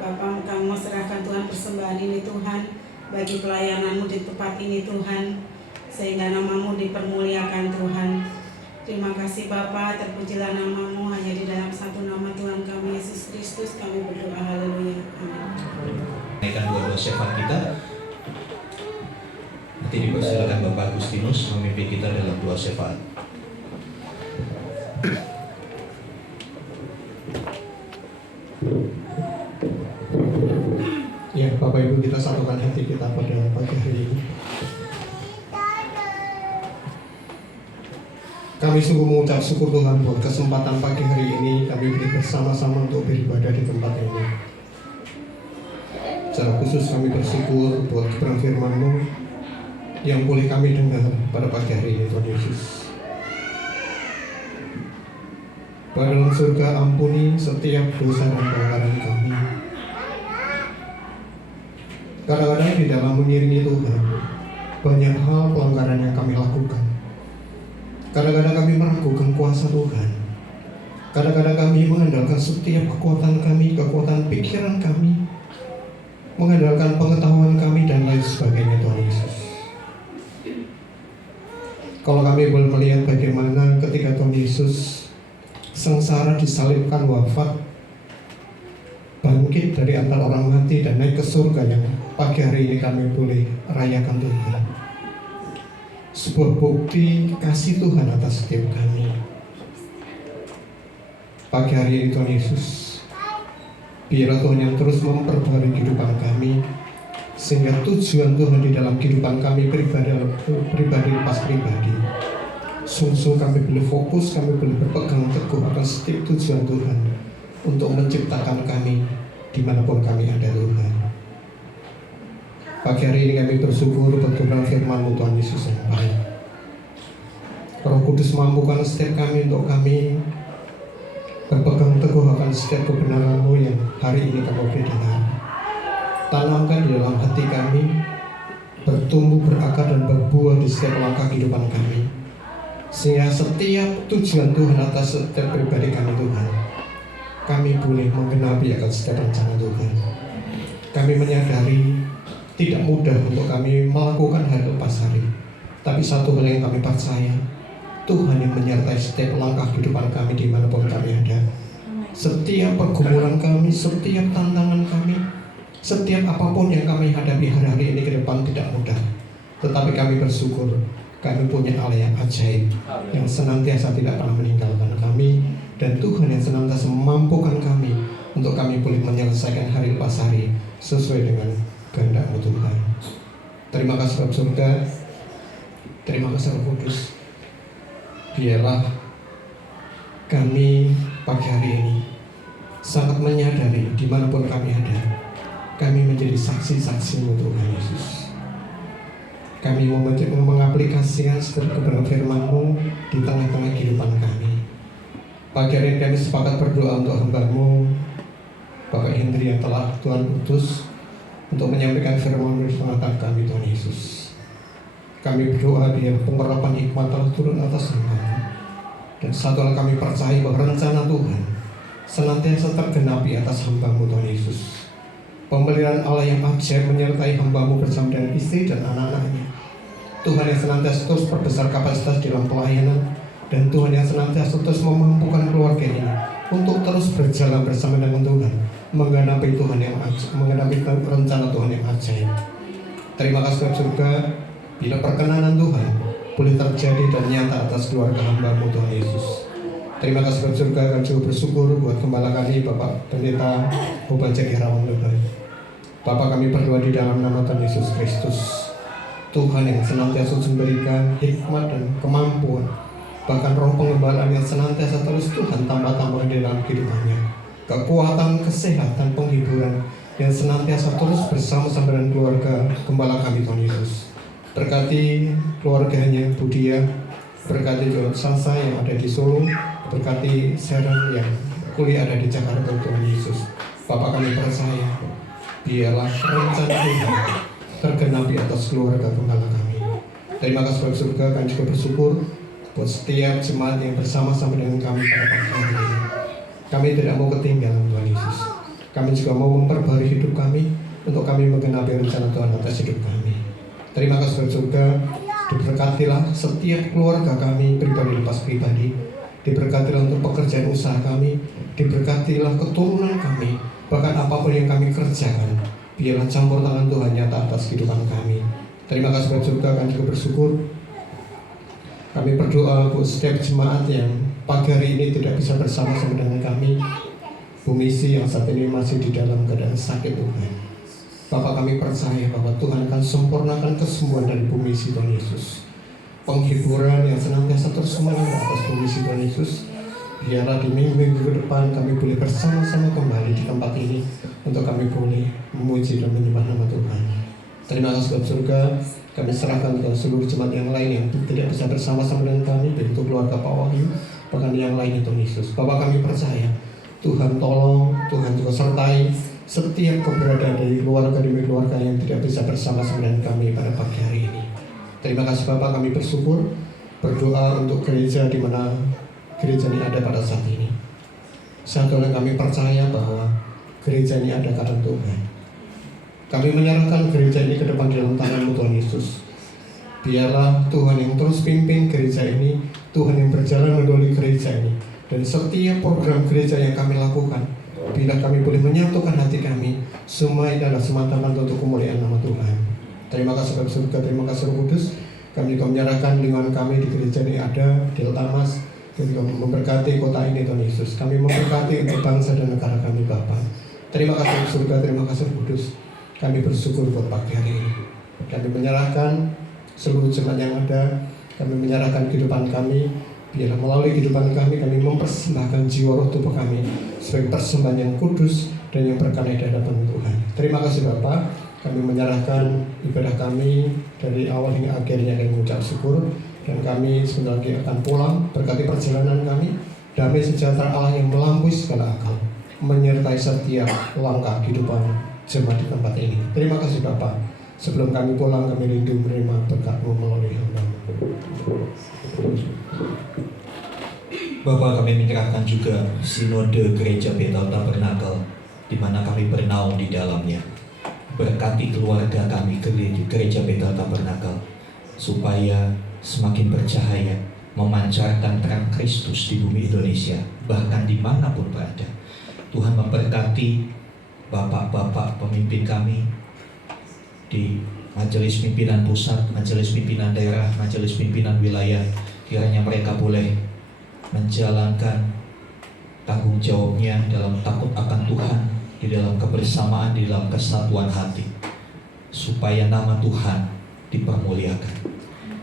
Bapa, kami mau serahkan Tuhan persembahan ini Tuhan, bagi pelayanan-Mu di tempat ini Tuhan, sehingga nama-Mu dipermuliakan Tuhan. Terima kasih Bapa, terpujilah nama-Mu, hanya di dalam satu nama Tuhan kami Yesus Kristus kami berdoa, haleluya, amin. Naikkan dua-dua syafaat kita. Nanti dipersilakan Bapak Agustinus memimpin kita dalam dua syafaat. Ya, Bapak Ibu, kita satukan hati kita pada pagi hari ini. Kami sungguh mengucap syukur Tuhan buat kesempatan pagi hari ini kami beri bersama-sama untuk beribadah di tempat ini. Secara khusus kami bersyukur buat kebenaran firman-Mu yang boleh kami dengar pada pagi hari ini, Tuhan Yesus. Pada dalam surga, ampuni setiap dosa dan pelanggaran kami. Kadang-kadang di dalam mengiringi Tuhan, banyak hal pelanggaran yang kami lakukan. Kadang-kadang kami meragukan kuasa Tuhan. Kadang-kadang kami mengandalkan setiap kekuatan kami, kekuatan pikiran kami, mengandalkan pengetahuan kami dan lain sebagainya, Tuhan Yesus. Kalau kami boleh melihat bagaimana ketika Tuhan Yesus sengsara, disalibkan, wafat, bangkit dari antara orang mati dan naik ke surga, yang pagi hari ini kami boleh rayakan Tuhan. Sebuah bukti kasih Tuhan atas setiap kami. Pagi hari ini Tuhan Yesus, biarlah Tuhan yang terus memperbarui kehidupan kami, sehingga tujuan Tuhan di dalam kehidupan kami pribadi lepas pribadi, sungguh kami boleh fokus, kami boleh berpegang teguh akan setiap tujuan Tuhan untuk menciptakan kami dimanapun kami ada, Tuhan. Pagi hari ini kami bersyukur berkenan firman-Mu, Tuhan Yesus yang baik. Roh Kudus mampukan setiap kami untuk kami berpegang teguh akan setiap kebenaran-Mu yang hari ini kami boleh dengar. Tanamkan di dalam hati kami, bertumbuh, berakar dan berbuah di setiap langkah kehidupan kami, sehingga setiap tujuan Tuhan atas setiap pribadi kami, Tuhan, kami boleh menggenapi akan setiap rencana Tuhan. Kami menyadari tidak mudah untuk kami melakukan hari lepas hari, tapi satu hal yang kami percaya, Tuhan yang menyertai setiap langkah kehidupan kami dimanapun kami ada. Setiap pergumulan kami, setiap tantangan kami, setiap apapun yang kami hadapi hari-hari ini ke depan tidak mudah, tetapi kami bersyukur kami punya Allah yang ajaib, yang senantiasa tidak pernah meninggalkan kami, dan Tuhan yang senantiasa memampukan kami untuk kami boleh menyelesaikan hari lepas hari sesuai dengan kehendak-Mu, Tuhan. Terima kasih Bapa surga, terima kasih Roh Kudus. Biarlah kami pagi hari ini sangat menyadari dimanapun kami ada, kami menjadi saksi-saksi-Mu, Tuhan Yesus. Kami mau mengaplikasikan setiap kebenaran firman-Mu di tengah-tengah kehidupan kami. Pagi hari ini kami sepakat berdoa untuk hamba-Mu Bapak Hendri yang telah Tuhan utus untuk menyampaikan firman-Mu di tengah-tengah kami, Tuhan Yesus. Kami berdoa biar pengurapan hikmat telah turun atas hamba-Mu. Dan satu hal kami percaya bahwa rencana Tuhan senantiasa tergenapi atas hamba-Mu, Tuhan Yesus. Pemeliharaan Allah yang ajaib menyertai hamba-Mu bersama dengan istri dan anak-anaknya. Tuhan yang senantiasa terus perbesar kapasitas dalam pelayanan, dan Tuhan yang senantiasa terus memampukan keluarga ini untuk terus berjalan bersama dengan Tuhan, menggenapi Tuhan yang ajaib, menggenapi rencana Tuhan yang ajaib. Terima kasih Bapa surga, bila perkenanan Tuhan boleh terjadi dan nyata atas keluarga hamba-Mu, Tuhan Yesus. Terima kasih Bapa surga, kami juga bersyukur buat gembala kami Bapak Pendeta Obaja Irawan Tuhan. Bapak, kami berdoa di dalam nama Tuhan Yesus Kristus, Tuhan yang senantiasa memberikan hikmat dan kemampuan, bahkan roh pengembalaan yang senantiasa terus Tuhan tambah-tambah di dalam kehidupannya, kekuatan, kesehatan, penghiburan yang senantiasa terus bersama-sama dengan keluarga gembala kami, Tuhan Yesus. Berkati keluarganya Budia, berkati John Sansa yang ada di Solo, berkati Sharon yang kuliah ada di Jakarta, Tuhan Yesus. Bapak, kami percaya biarlah rencana Tuhan tergenapi atas keluarga gembala kami. Terima kasih Bapak surga, kami juga bersyukur buat setiap jemaat yang bersama-sama dengan kami pada pagi hari ini. Kami tidak mau ketinggalan Tuhan Yesus. Kami juga mau memperbarui hidup kami untuk kami menggenapi rencana Tuhan atas hidup kami. Terima kasih Bapak surga, diberkatilah setiap keluarga kami pribadi lepas pribadi. Diberkatilah untuk pekerjaan usaha kami, diberkatilah keturunan kami, bahkan apapun yang kami kerjakan, biarlah campur tangan Tuhan nyata atas kehidupan kami. Terima kasih Bapak surga, kami juga bersyukur. Kami berdoa buat setiap jemaat yang pagi hari ini tidak bisa bersama-sama dengan kami. Bu Misi yang saat ini masih di dalam keadaan sakit Tuhan. Bapak, kami percaya bahwa Tuhan akan sempurnakan kesembuhan dari Bu Misi Tuhan Yesus. Penghiburan yang senantiasa terus mengalir atas Bu Misi Tuhan Yesus. Biarlah di minggu-minggu ke depan kami boleh bersama-sama kembali di tempat ini untuk kami boleh memuji dan menyembah nama Tuhan. Terima kasih Bapak surga, kami serahkan ke seluruh jemaat yang lain yang tidak bisa bersama-sama dengan kami, baik itu keluarga Pak Wahyu, bahkan yang lain itu Yesus. Bapak, kami percaya Tuhan tolong, Tuhan juga sertai setiap keberadaan dari keluarga demi keluarga yang tidak bisa bersama-sama dengan kami pada pagi hari ini. Terima kasih Bapak, kami bersyukur, berdoa untuk gereja di mana gereja ini ada pada saat ini. Satu yang kami percaya bahwa gereja ini ada karena Tuhan. Kami menyerahkan gereja ini ke depan dalam tangan-Mu Tuhan Yesus. Biarlah Tuhan yang terus pimpin gereja ini, Tuhan yang berjalan melalui gereja ini, dan setiap program gereja yang kami lakukan, bila kami boleh menyatukan hati kami, semua ini adalah semata-mata untuk kemuliaan nama Tuhan. Terima kasih Bapak surga, terima kasih Roh Kudus. Kami juga menyerahkan lingkungan kami di gereja ini ada di Altamas, dan juga memberkati kota ini Tuhan Yesus. Kami memberkati untuk bangsa dan negara kami Bapak. Terima kasih Bapak surga, terima kasih Roh Kudus. Kami bersyukur buat pagi hari ini. Kami menyerahkan seluruh jemaat yang ada. Kami menyerahkan kehidupan kami. Biarlah melalui kehidupan kami mempersembahkan jiwa roh tubuh kami sebagai persembahan yang kudus dan yang berkenan di hadapan Tuhan. Terima kasih Bapak. Kami menyerahkan ibadah kami dari awal hingga akhirnya dan mengucap syukur. Dan kami sebentar lagi akan pulang. Berkati perjalanan kami. Damai sejahtera Allah yang melampaui segala akal menyertai setiap langkah kehidupan jemaat di tempat ini. Terima kasih Bapak. Sebelum kami pulang, kami rindu menerima berkat-Mu melalui hamba-Mu. Bapak, kami menyerahkan juga Sinode Gereja Bethel Tabernakel, di mana kami bernaung di dalamnya. Berkati keluarga kami Gereja Bethel Tabernakel, supaya semakin bercahaya, memancarkan terang Kristus di bumi Indonesia, bahkan dimanapun berada. Tuhan memberkati Bapak-bapak pemimpin kami di Majelis Pimpinan Pusat, Majelis Pimpinan Daerah, Majelis Pimpinan Wilayah. Kiranya mereka boleh menjalankan tanggung jawabnya dalam takut akan Tuhan, di dalam kebersamaan, di dalam kesatuan hati, supaya nama Tuhan dipermuliakan.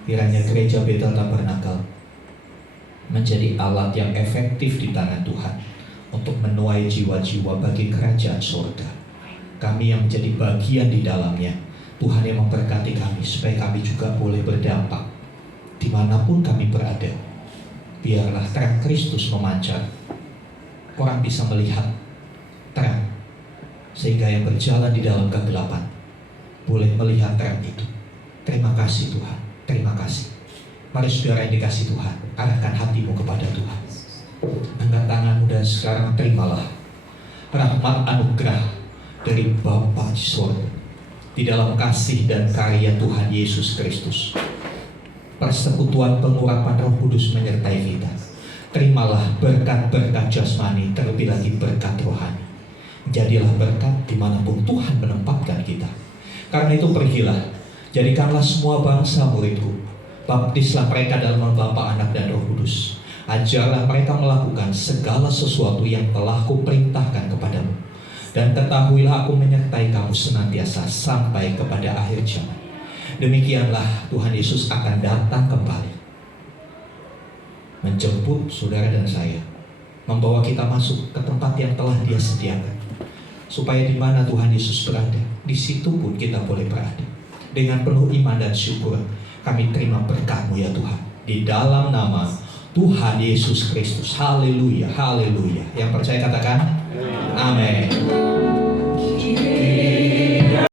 Kiranya Gereja Bethel Tabernakel menjadi alat yang efektif di tangan Tuhan untuk menuai jiwa-jiwa bagi kerajaan surga. Kami yang menjadi bagian di dalamnya, Tuhan yang memberkati kami supaya kami juga boleh berdampak dimanapun kami berada. Biarlah terang Kristus memancar, orang bisa melihat terang, sehingga yang berjalan di dalam kegelapan boleh melihat terang itu. Terima kasih Tuhan, terima kasih. Mari saudara yang dikasih Tuhan, arahkan hatimu kepada Tuhan. Angkat tanganmu dan sekarang terimalah rahmat anugerah dari Bapa di surga di dalam kasih dan karya Tuhan Yesus Kristus. Persekutuan pengurapan Roh Kudus menyertai kita. Terimalah berkat-berkat jasmani, terlebih lagi berkat rohani. Jadilah berkat dimanapun Tuhan menempatkan kita. Karena itu pergilah, jadikanlah semua bangsa muridku. Baptislah mereka dalam nama Bapa, Anak, dan Roh Kudus. Ajarlah mereka melakukan segala sesuatu yang telah kuperintahkan kepadamu. Dan ketahuilah aku menyertai kamu senantiasa sampai kepada akhir zaman. Demikianlah Tuhan Yesus akan datang kembali, menjemput saudara dan saya, membawa kita masuk ke tempat yang telah Dia sediakan, supaya di mana Tuhan Yesus berada, di situ pun kita boleh berada. Dengan penuh iman dan syukur, kami terima berkat-Mu ya Tuhan, di dalam nama Tuhan Yesus Kristus. Haleluya, haleluya. Yang percaya katakan amin.